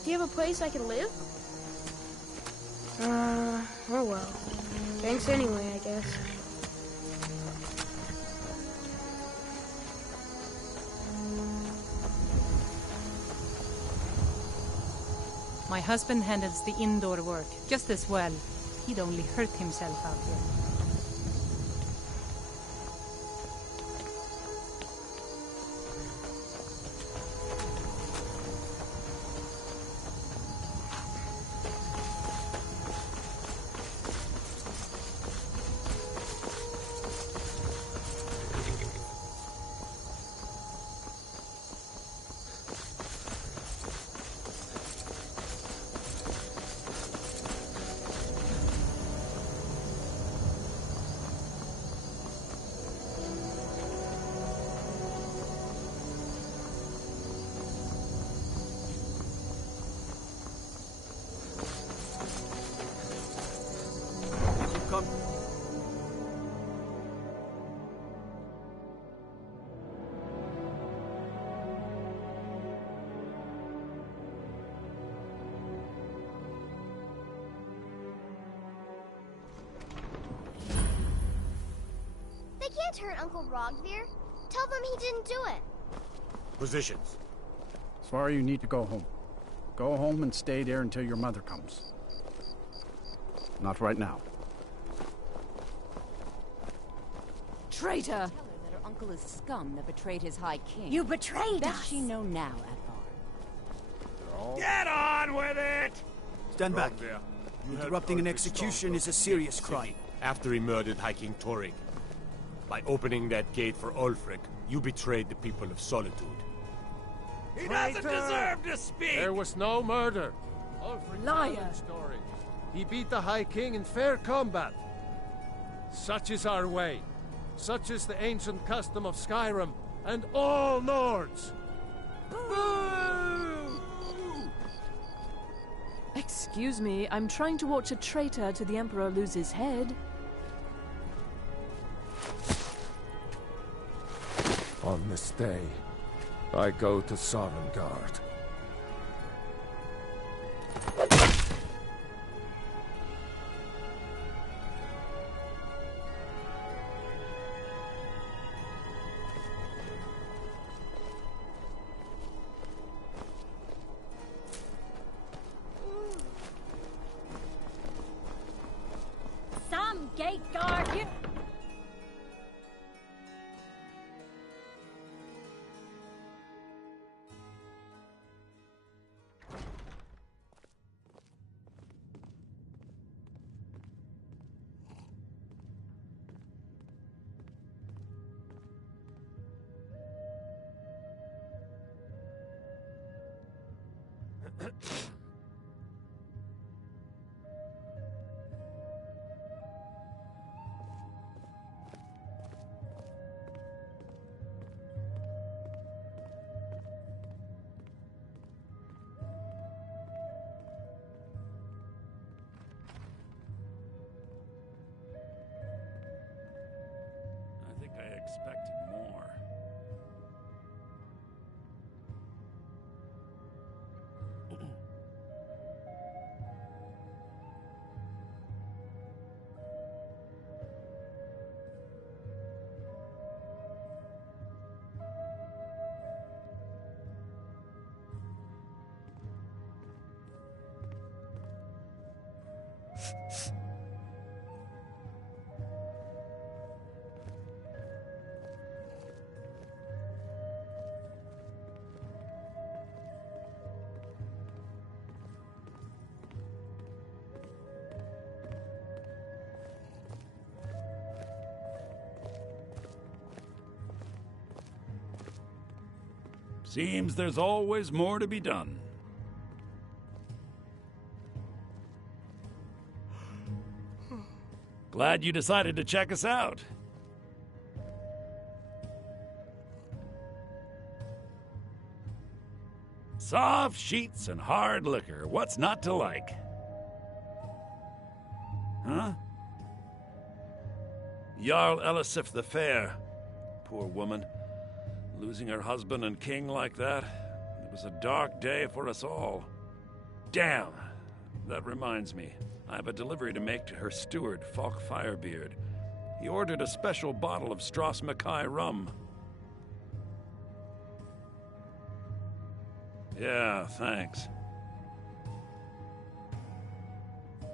have a place I can live? Oh well. Thanks anyway, I guess. My husband handles the indoor work just as well. He'd only hurt himself out here. They can't hurt Uncle Rogvir. Tell them he didn't do it. Positions. Sorry, you need to go home. Go home and stay there until your mother comes. Not right now. Traitor! Tell her that her uncle is scum that betrayed his high king. You betrayed That us! she know now, Athar. Get on with it! Stand back. Interrupting an execution is a serious crime. After he murdered High King Torig. By opening that gate for Ulfric, you betrayed the people of Solitude. He doesn't deserve to speak! There was no murder. Ulfric challenged Torig. He beat the High King in fair combat. Such is our way. Such is the ancient custom of Skyrim and all Nords. Excuse me, I'm trying to watch a traitor to the Emperor lose his head. On this day, I go to Sovngarde. Some gate guard here. I think I expected more. Seems there's always more to be done. Glad you decided to check us out. Soft sheets and hard liquor. What's not to like? Huh? Jarl Elisif the Fair. Poor woman. Losing her husband and king like that. It was a dark day for us all. Damn. That reminds me. I have a delivery to make to her steward, Falk Firebeard. He ordered a special bottle of Strass Mackay rum. Yeah, thanks.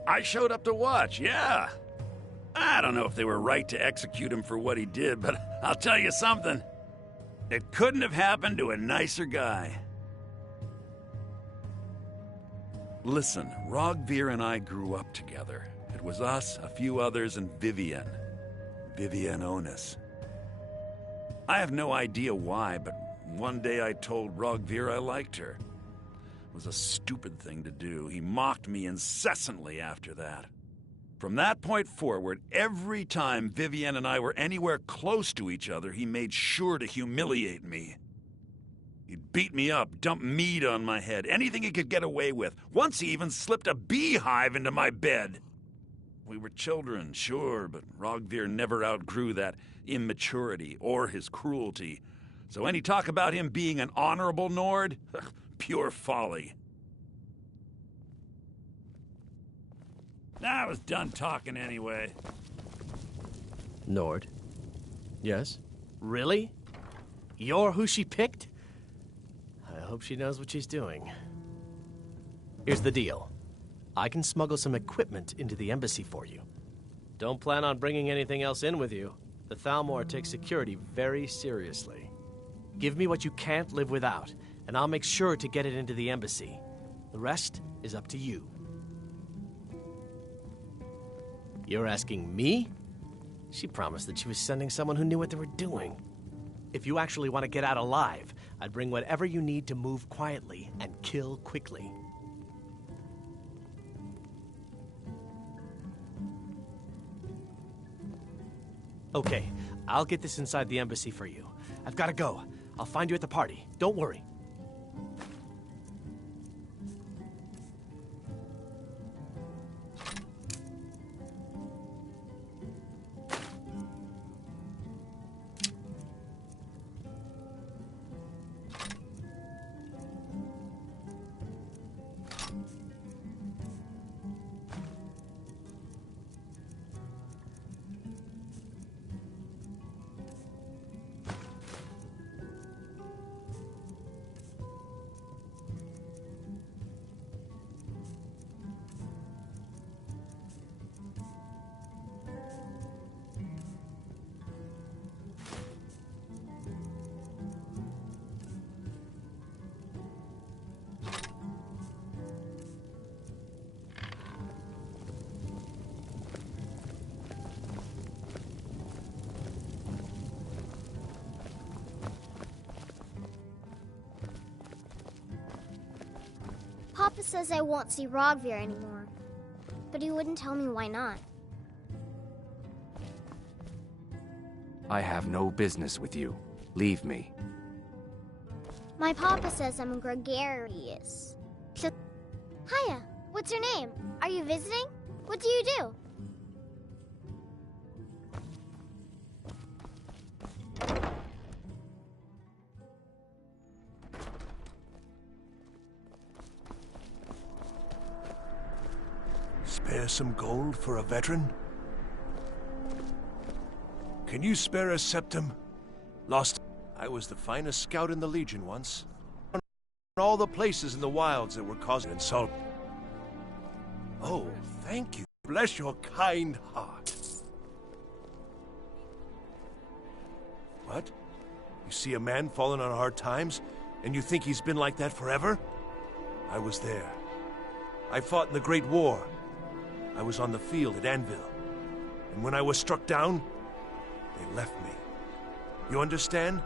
I showed up to watch, yeah. I don't know if they were right to execute him for what he did, but I'll tell you something. It couldn't have happened to a nicer guy. Listen, Rogvir and I grew up together. It was us, a few others, and Vivienne. Vivienne Onus. I have no idea why, but one day I told Rogvir I liked her. It was a stupid thing to do. He mocked me incessantly after that. From that point forward, every time Vivienne and I were anywhere close to each other, he made sure to humiliate me. He'd beat me up, dump meat on my head, anything he could get away with. Once he even slipped a beehive into my bed. We were children, sure, but Rogvir never outgrew that immaturity or his cruelty. So any talk about him being an honorable Nord? Pure folly. I was done talking anyway. Nord? Yes? Really? You're who she picked? I hope she knows what she's doing. Here's the deal. I can smuggle some equipment into the embassy for you. Don't plan on bringing anything else in with you. The Thalmor takes security very seriously. Give me what you can't live without, and I'll make sure to get it into the embassy. The rest is up to you. You're asking me? She promised that she was sending someone who knew what they were doing. If you actually want to get out alive, I'd bring whatever you need to move quietly and kill quickly. Okay, I'll get this inside the embassy for you. I've got to go. I'll find you at the party. Don't worry. Papa says I won't see Rogvir anymore, but he wouldn't tell me why not. I have no business with you. Leave me. My papa says I'm gregarious. Hiya, what's your name? Are you visiting? What do you do? Spare some gold for a veteran? Can you spare a septum? Lost. I was the finest scout in the Legion once. All the places in the wilds that were causing insult. Oh, thank you. Bless your kind heart. What? You see a man falling on hard times, and you think he's been like that forever? I was there. I fought in the Great War. I was on the field at Anvil. And when I was struck down, they left me. You understand?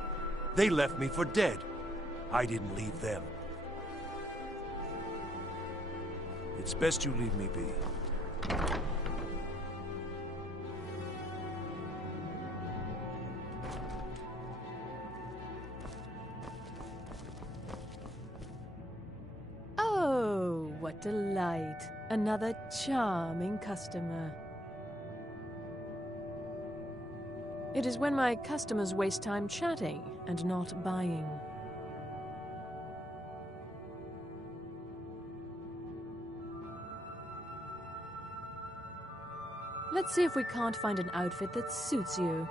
They left me for dead. I didn't leave them. It's best you leave me be. Oh, what delight. Another charming customer. It is when my customers waste time chatting and not buying. Let's see if we can't find an outfit that suits you.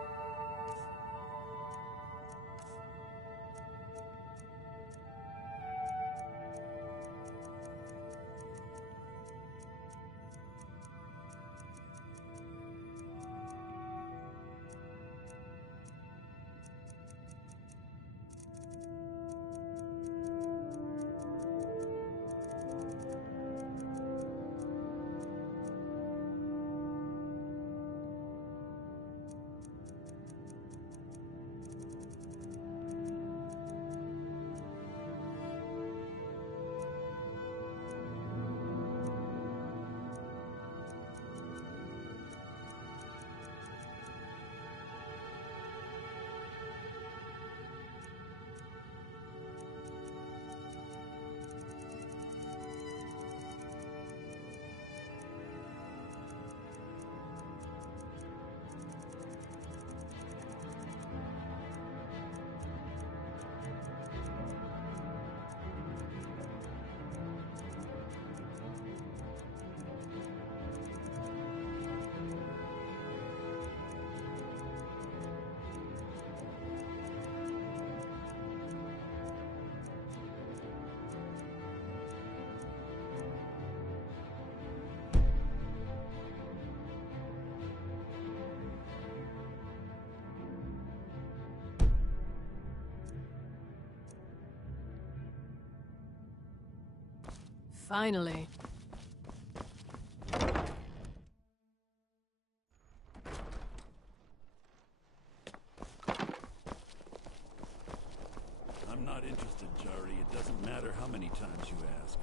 Finally. I'm not interested, Jari. It doesn't matter how many times you ask.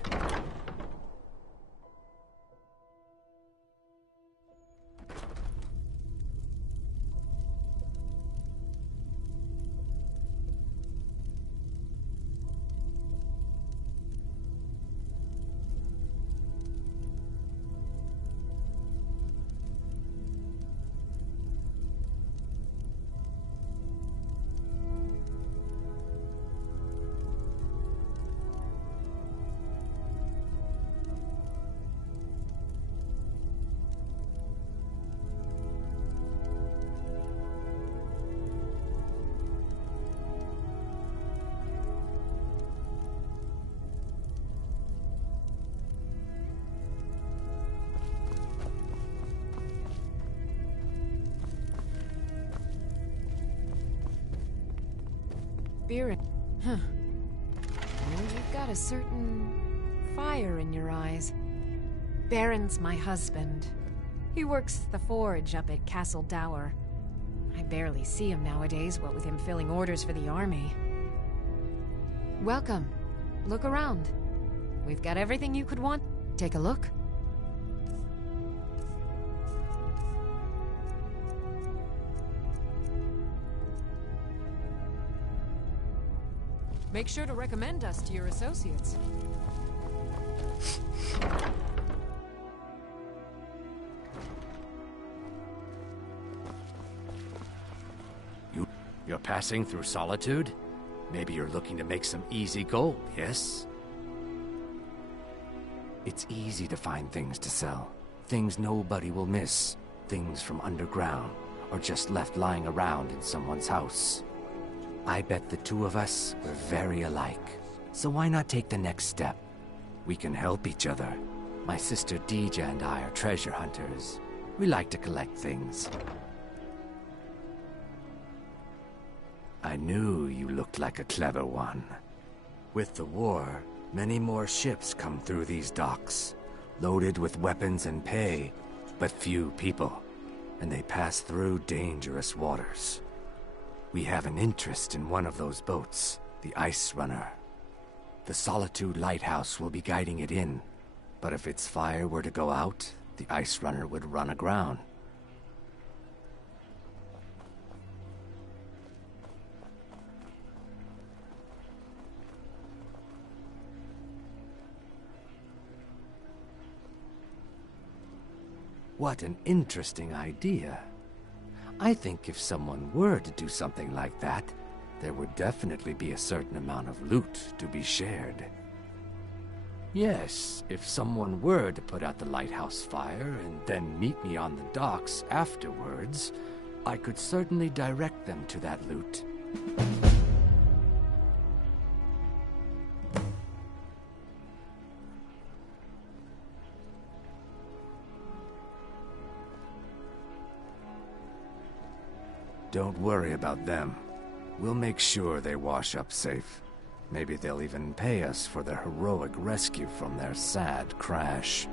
Spirit. Huh. Well, you've got a certain fire in your eyes. Baron's my husband. He works the forge up at Castle Dower. I barely see him nowadays, what with him filling orders for the army. Welcome. Look around. We've got everything you could want. Take a look. Make sure to recommend us to your associates. You're passing through Solitude? Maybe you're looking to make some easy gold, yes? It's easy to find things to sell. Things nobody will miss. Things from underground, or just left lying around in someone's house. I bet the two of us were very alike. So why not take the next step? We can help each other. My sister Dija and I are treasure hunters. We like to collect things. I knew you looked like a clever one. With the war, many more ships come through these docks, loaded with weapons and pay, but few people, and they pass through dangerous waters. We have an interest in one of those boats, the Ice Runner. The Solitude Lighthouse will be guiding it in. But if its fire were to go out, the ice runner would run aground. What an interesting idea. I think if someone were to do something like that, there would definitely be a certain amount of loot to be shared. Yes, if someone were to put out the lighthouse fire and then meet me on the docks afterwards, I could certainly direct them to that loot. Don't worry about them. We'll make sure they wash up safe. Maybe they'll even pay us for their heroic rescue from their sad crash.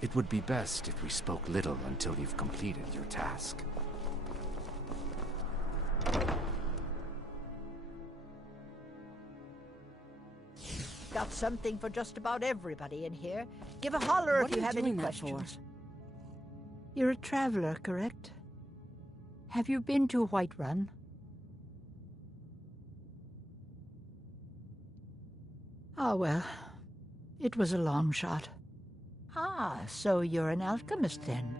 It would be best if we spoke little until you've completed your task. Got something for just about everybody in here. Give a holler if you have any questions. You're a traveler, correct? Have you been to Whiterun? Ah, well, it was a long shot. Ah, so you're an alchemist then?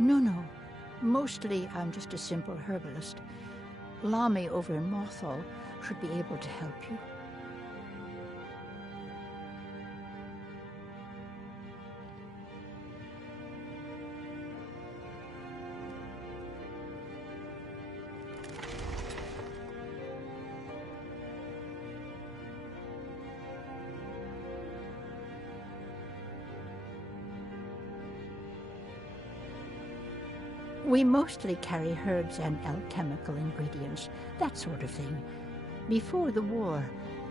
No. Mostly, I'm just a simple herbalist. Lami over in Mothall should be able to help you. We mostly carry herbs and alchemical ingredients, that sort of thing. Before the war,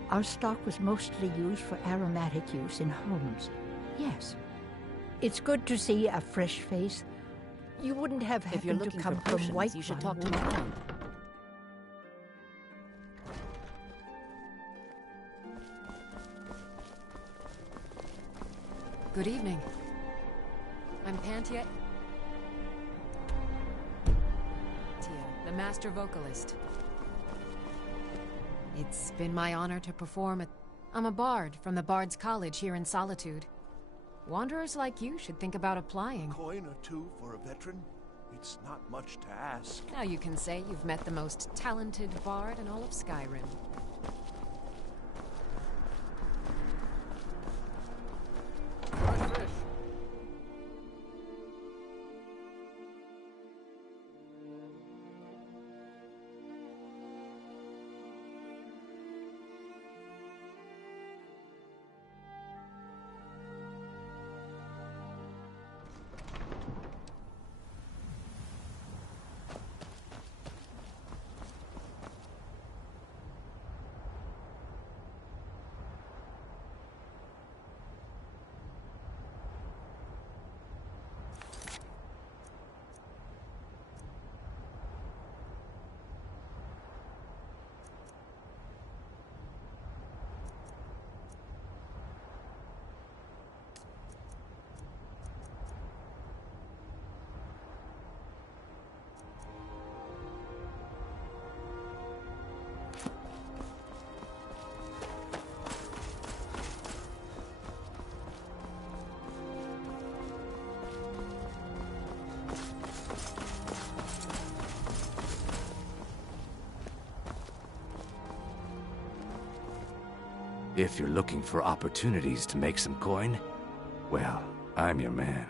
our stock was mostly used for aromatic use in homes. Yes. It's good to see a fresh face. You wouldn't have happened to come from Whiterun. You should talk to me. Good evening. I'm Pantia, the master vocalist. It's been my honor to perform at... I'm a bard from the Bard's College here in Solitude. Wanderers like you should think about applying. A coin or two for a veteran? It's not much to ask. Now you can say you've met the most talented bard in all of Skyrim. If you're looking for opportunities to make some coin, well, I'm your man.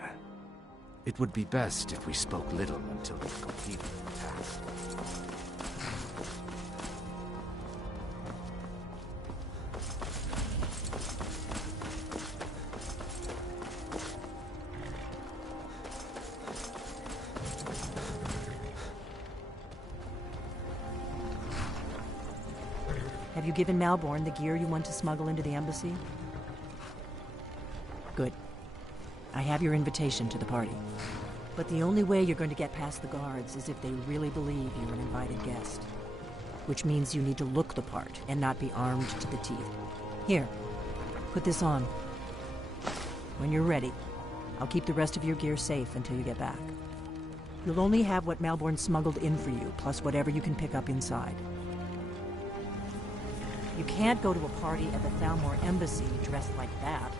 It would be best if we spoke little until we've completed the task. Have you given Malborn the gear you want to smuggle into the embassy? Good. I have your invitation to the party. But the only way you're going to get past the guards is if they really believe you're an invited guest. Which means you need to look the part and not be armed to the teeth. Here, put this on. When you're ready, I'll keep the rest of your gear safe until you get back. You'll only have what Malborn smuggled in for you, plus whatever you can pick up inside. You can't go to a party at the Thalmor Embassy dressed like that.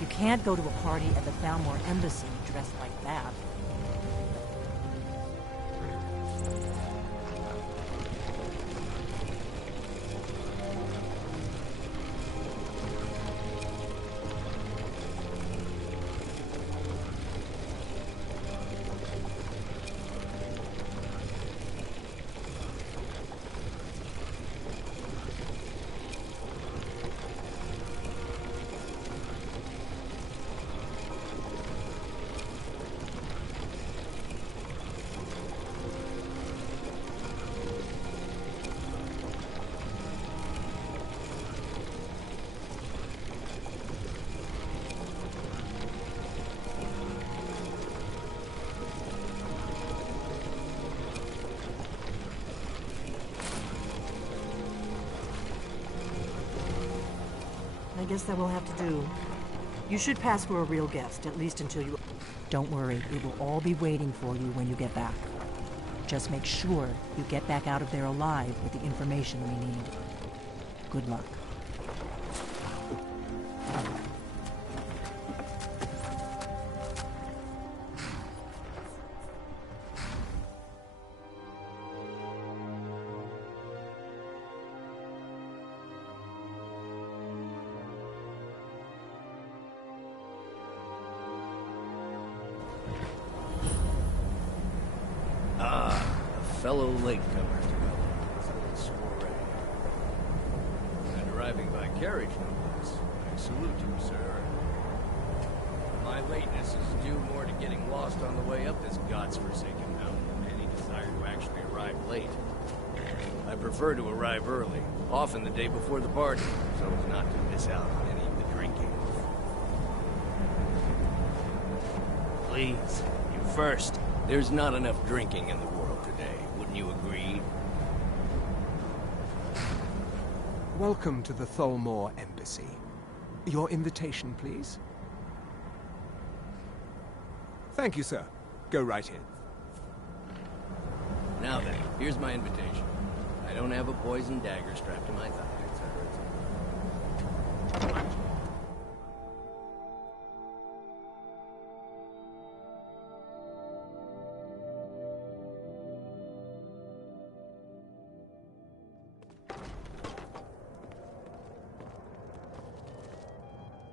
You can't go to a party at the Thalmor Embassy dressed like that. I guess that will have to do. You should pass for a real guest, at least until you... Don't worry, it will all be waiting for you when you get back. Just make sure you get back out of there alive with the information we need. Good luck. Fellow latecomer to this little soiree. And arriving by carriage, no less. I salute you, sir. My lateness is due more to getting lost on the way up this god's-forsaken mountain than any desire to actually arrive late. I prefer to arrive early, often the day before the party, so as not to miss out on any of the drinking. Please, you first. There's not enough drinking in the world today. Wouldn't you agree? Welcome to the Thalmor Embassy. Your invitation, please. Thank you, sir. Go right in. Now then, here's my invitation. I don't have a poisoned dagger strapped to my thigh, etc.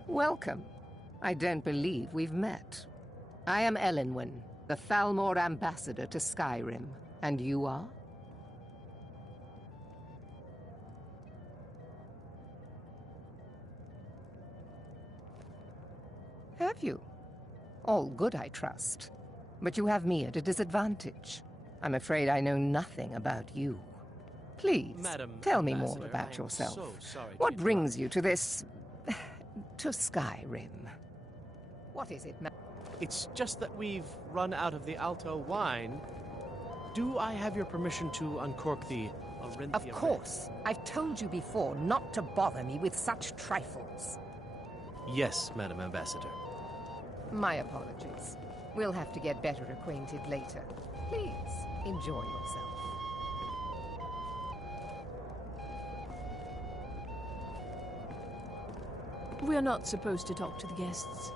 Welcome. I don't believe we've met. I am Elenwen, the Thalmor ambassador to Skyrim. And you are? Have you? All good, I trust. But you have me at a disadvantage. I'm afraid I know nothing about you. Please, Madam tell me Ambassador, more about I am yourself. so sorry to What interrupt. brings you to this... to Skyrim? What is it, It's just that we've run out of the Alto wine. Do I have your permission to uncork the Orinthia? Of course. I've told you before not to bother me with such trifles. Yes, Madam Ambassador. My apologies. We'll have to get better acquainted later. Please, enjoy yourself. We are not supposed to talk to the guests.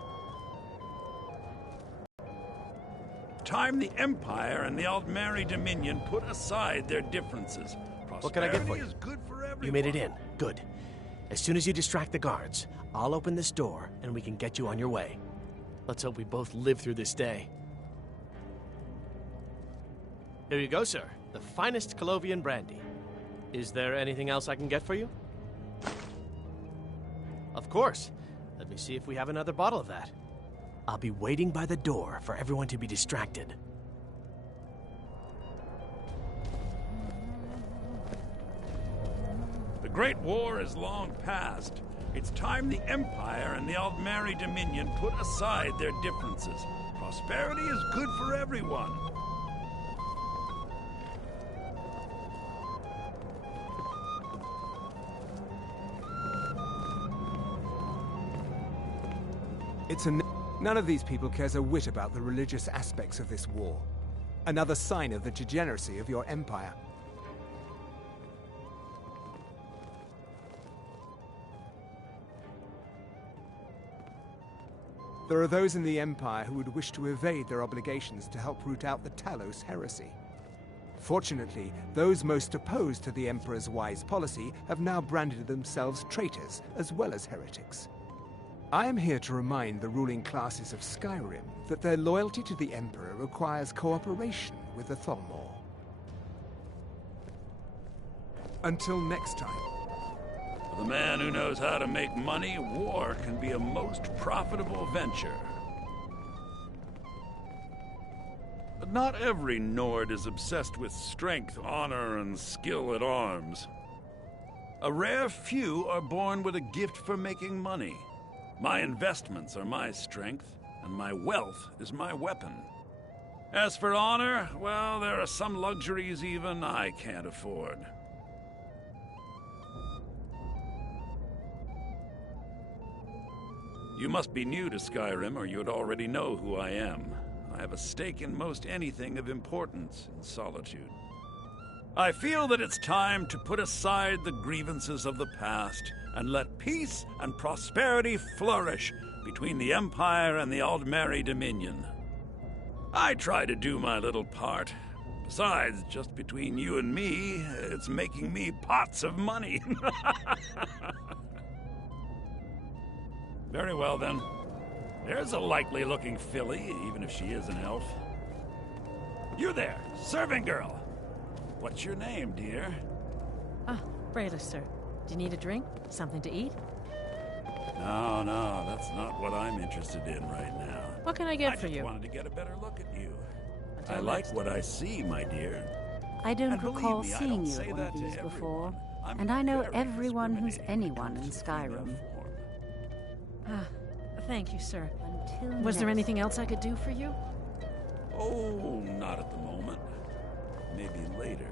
Time the Empire and the Aldmeri Dominion put aside their differences. What can I get for Prosperity you? is good for everyone. You made it in. Good. As soon as you distract the guards, I'll open this door and we can get you on your way. Let's hope we both live through this day. Here you go, sir. The finest Colovian brandy. Is there anything else I can get for you? Of course. Let me see if we have another bottle of that. I'll be waiting by the door for everyone to be distracted. The Great War is long past. It's time the Empire and the Aldmeri Dominion put aside their differences. Prosperity is good for everyone. None of these people cares a whit about the religious aspects of this war. Another sign of the degeneracy of your empire. There are those in the Empire who would wish to evade their obligations to help root out the Talos heresy. Fortunately, those most opposed to the Emperor's wise policy have now branded themselves traitors as well as heretics. I am here to remind the ruling classes of Skyrim that their loyalty to the Emperor requires cooperation with the Thalmor. Until next time. For the man who knows how to make money, war can be a most profitable venture. But not every Nord is obsessed with strength, honor, and skill at arms. A rare few are born with a gift for making money. My investments are my strength, and my wealth is my weapon. As for honor, well, there are some luxuries even I can't afford. You must be new to Skyrim, or you'd already know who I am. I have a stake in most anything of importance in Solitude. I feel that it's time to put aside the grievances of the past and let peace and prosperity flourish between the Empire and the Aldmeri Dominion. I try to do my little part. Besides, just between you and me, it's making me pots of money. Very well, then. There's a likely-looking filly, even if she is an elf. You there, serving girl. What's your name, dear? Ah, Brayla, sir. Do you need a drink? Something to eat? No, that's not what I'm interested in right now. What can I get for you? I just wanted to get a better look at you. I like what I see, my dear. I don't And believe recall me, I seeing don't you say at one that of to these everyone. before, I'm and I know very everyone who's anyone in Skyrim. Ah, thank you, sir. Until Was there next anything else I could do for you? Oh, not at the moment. Maybe later.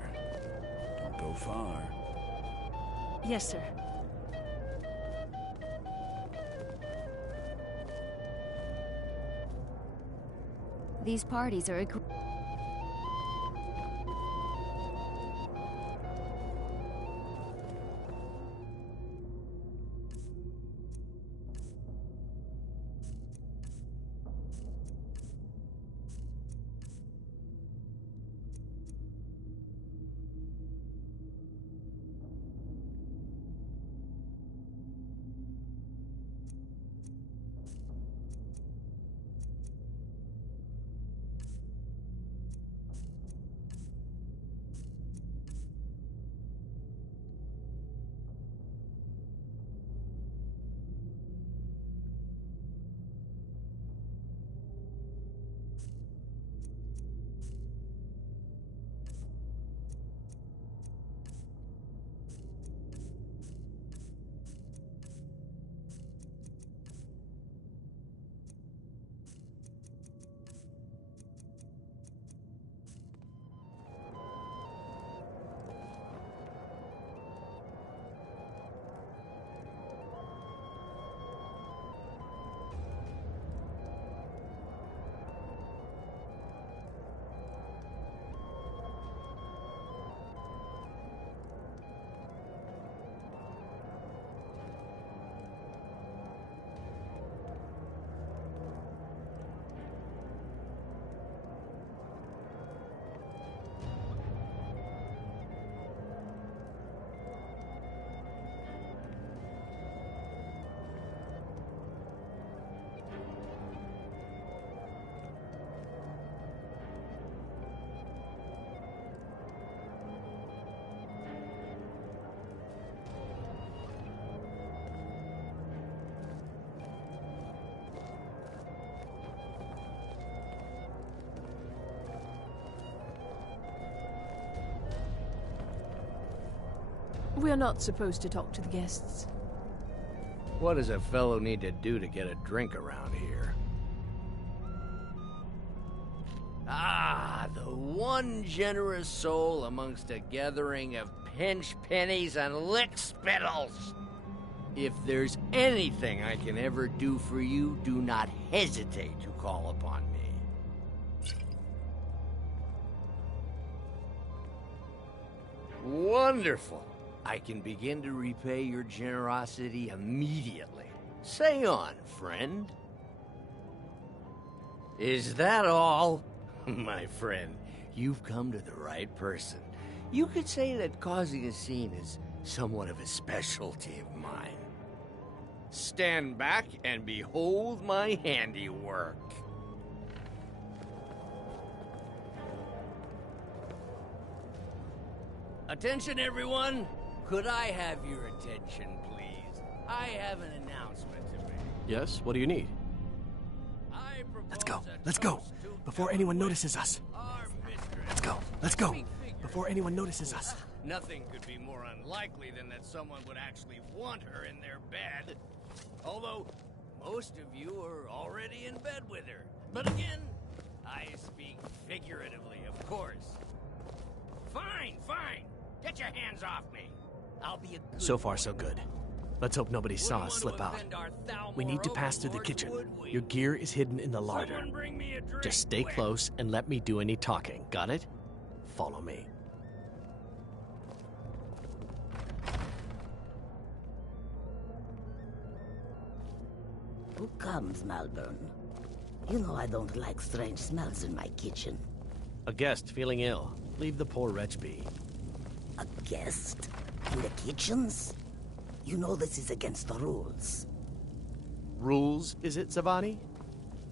Don't go far. Yes, sir. These parties are We are not supposed to talk to the guests. What does a fellow need to do to get a drink around here? Ah, the one generous soul amongst a gathering of pinch pennies and lick spittles. If there's anything I can ever do for you, do not hesitate to call upon me. Wonderful. I can begin to repay your generosity immediately. Say on, friend. Is that all? My friend, you've come to the right person. You could say that causing a scene is somewhat of a specialty of mine. Stand back and behold my handiwork. Attention, everyone! Could I have your attention, please? I have an announcement to make. Yes? What do you need? Let's go, before anyone notices us. Let's go, before anyone notices us. Nothing could be more unlikely than that someone would actually want her in their bed. Although, most of you are already in bed with her. But again, I speak figuratively, of course. Fine. Get your hands off me. I'll be a good So far, so good. Let's hope nobody saw us slip out. We need to pass through the kitchen. Your gear is hidden in the larder. Just stay close and let me do any talking. Got it? Follow me. Who comes, Malvern? You know I don't like strange smells in my kitchen. A guest feeling ill. Leave the poor wretch be. A guest? In the kitchens? You know this is against the rules. Rules, is it, Zavani?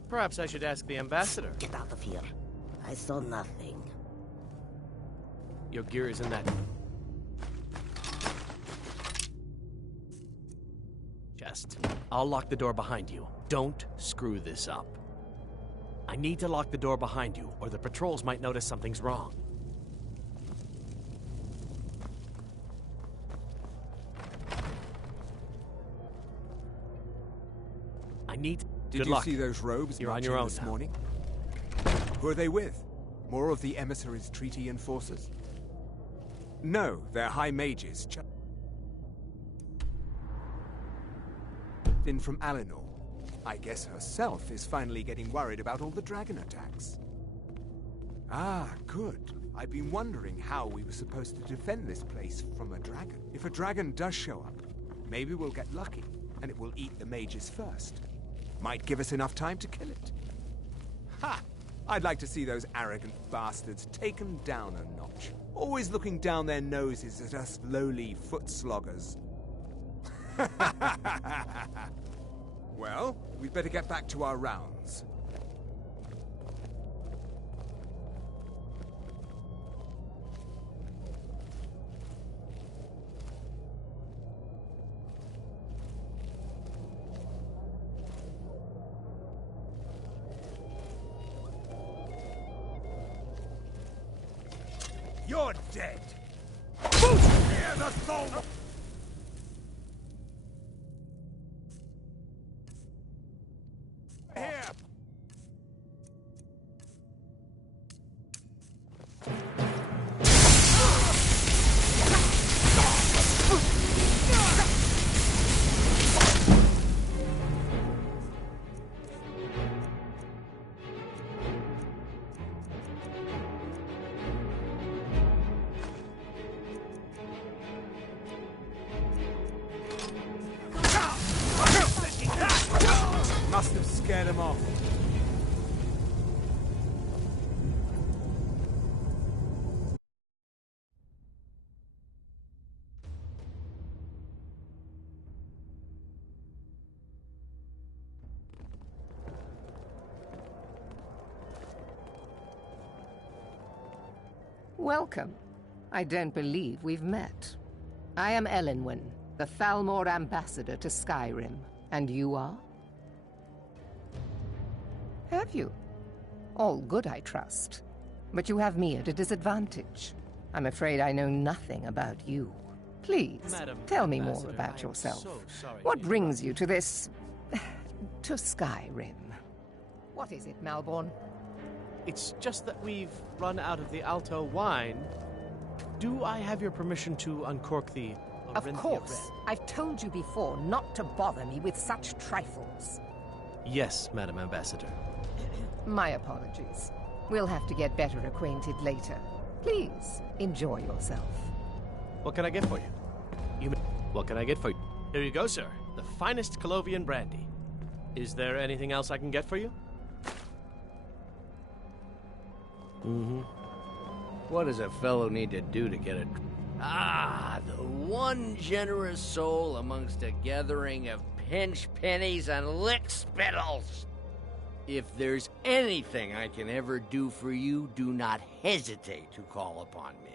Perhaps I should ask the ambassador. Get out of here. I saw nothing. Your gear is in that chest. I'll lock the door behind you. Don't screw this up. I need to lock the door behind you, or the patrols might notice something's wrong. Did Good you luck. see those robes You're on marching your own this now. morning? Who are they with? More of the emissaries' treaty enforcers? No, they're high mages. In from Alinor. I guess herself is finally getting worried about all the dragon attacks. Ah, good. I've been wondering how we were supposed to defend this place from a dragon. If a dragon does show up, maybe we'll get lucky, and it will eat the mages first. Might give us enough time to kill it. Ha! I'd like to see those arrogant bastards taken down a notch. Always looking down their noses at us lowly foot sloggers. Well, we'd better get back to our rounds. You're dead! Hear the soul! Here! Must have scared him off. Welcome. I don't believe we've met. I am Elenwen, the Thalmor ambassador to Skyrim. And you are? Have you? All good, I trust. But you have me at a disadvantage. I'm afraid I know nothing about you. Please, Madam tell me Ambassador, more about I am yourself. so sorry What to brings you to this... to Skyrim? What is it, Malborn? It's just that we've run out of the Alto wine. Do I have your permission to uncork the Of Orinthia course. Red? I've told you before not to bother me with such trifles. Yes, Madam Ambassador. My apologies. We'll have to get better acquainted later. Please, enjoy yourself. What can I get for you? What can I get for you? Here you go, sir. The finest Colovian brandy. Is there anything else I can get for you? What does a fellow need to do to get a... Ah, the one generous soul amongst a gathering of pinch pennies and lick spittles. If there's anything I can ever do for you, do not hesitate to call upon me.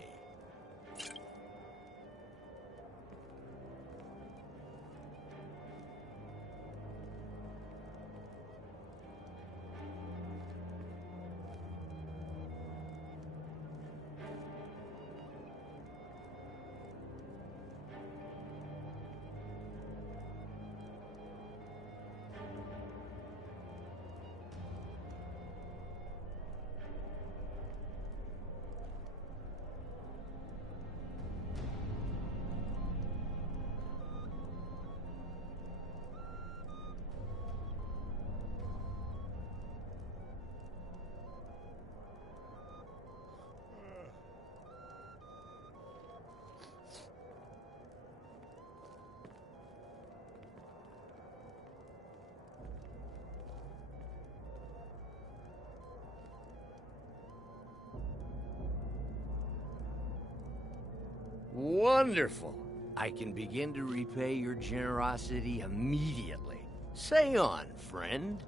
Wonderful. I can begin to repay your generosity immediately. Say on, friend.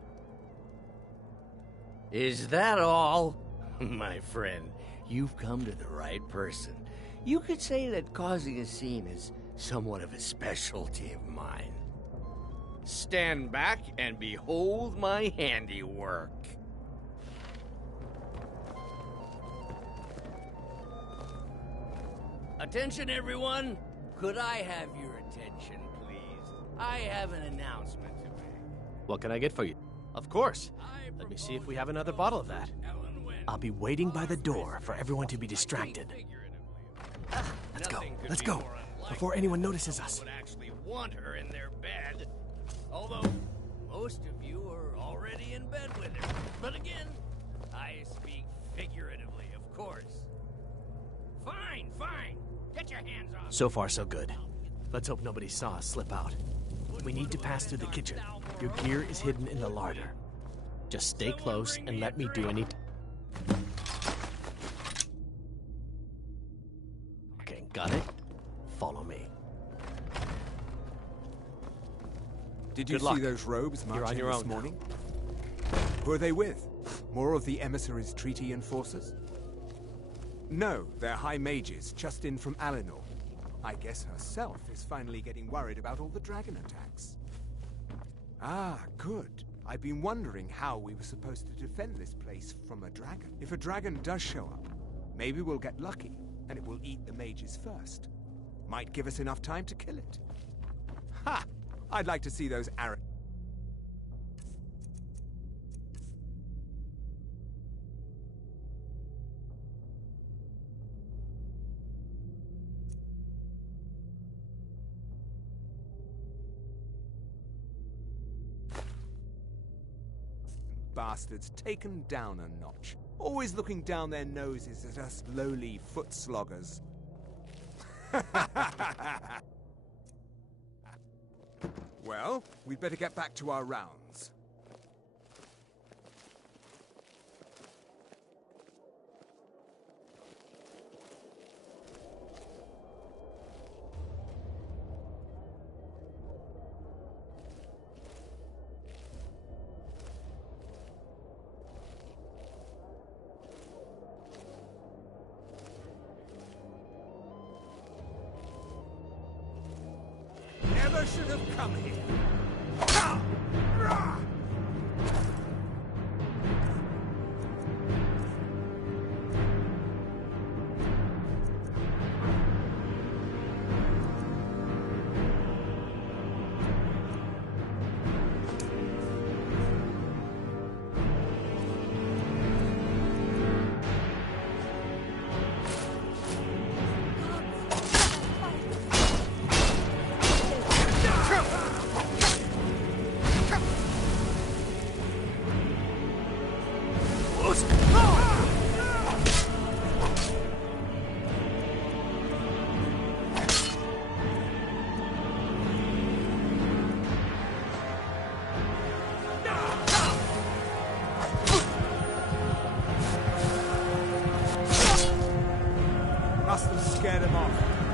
Is that all? My friend, you've come to the right person. You could say that causing a scene is somewhat of a specialty of mine. Stand back and behold my handiwork. Attention, everyone! Could I have your attention, please? I have an announcement to make. What can I get for you? Of course. Let me see if we have another bottle of that. I'll be waiting by the door for everyone to be distracted. Let's go, before anyone notices us. Would actually want her in their bed. Although, most of you are already in bed with her. But again, I speak figuratively, of course. Fine, fine. Get your hands off. So far, so good. Let's hope nobody saw us slip out. We need to pass through the kitchen. Your gear is hidden in the larder. Just stay close and let me do any... Okay, got it? Follow me. Did you see those robes marching this morning? Who are they with? More of the emissaries' treaty enforcers? No, they're high mages, just in from Alinor. I guess herself is finally getting worried about all the dragon attacks. Ah, good. I've been wondering how we were supposed to defend this place from a dragon. If a dragon does show up, maybe we'll get lucky, and it will eat the mages first. Might give us enough time to kill it. Ha! I'd like to see those arrows. Bastards taken down a notch. Always looking down their noses at us lowly foot sloggers. Well, we'd better get back to our rounds. Never should have come here. Must have scared him off.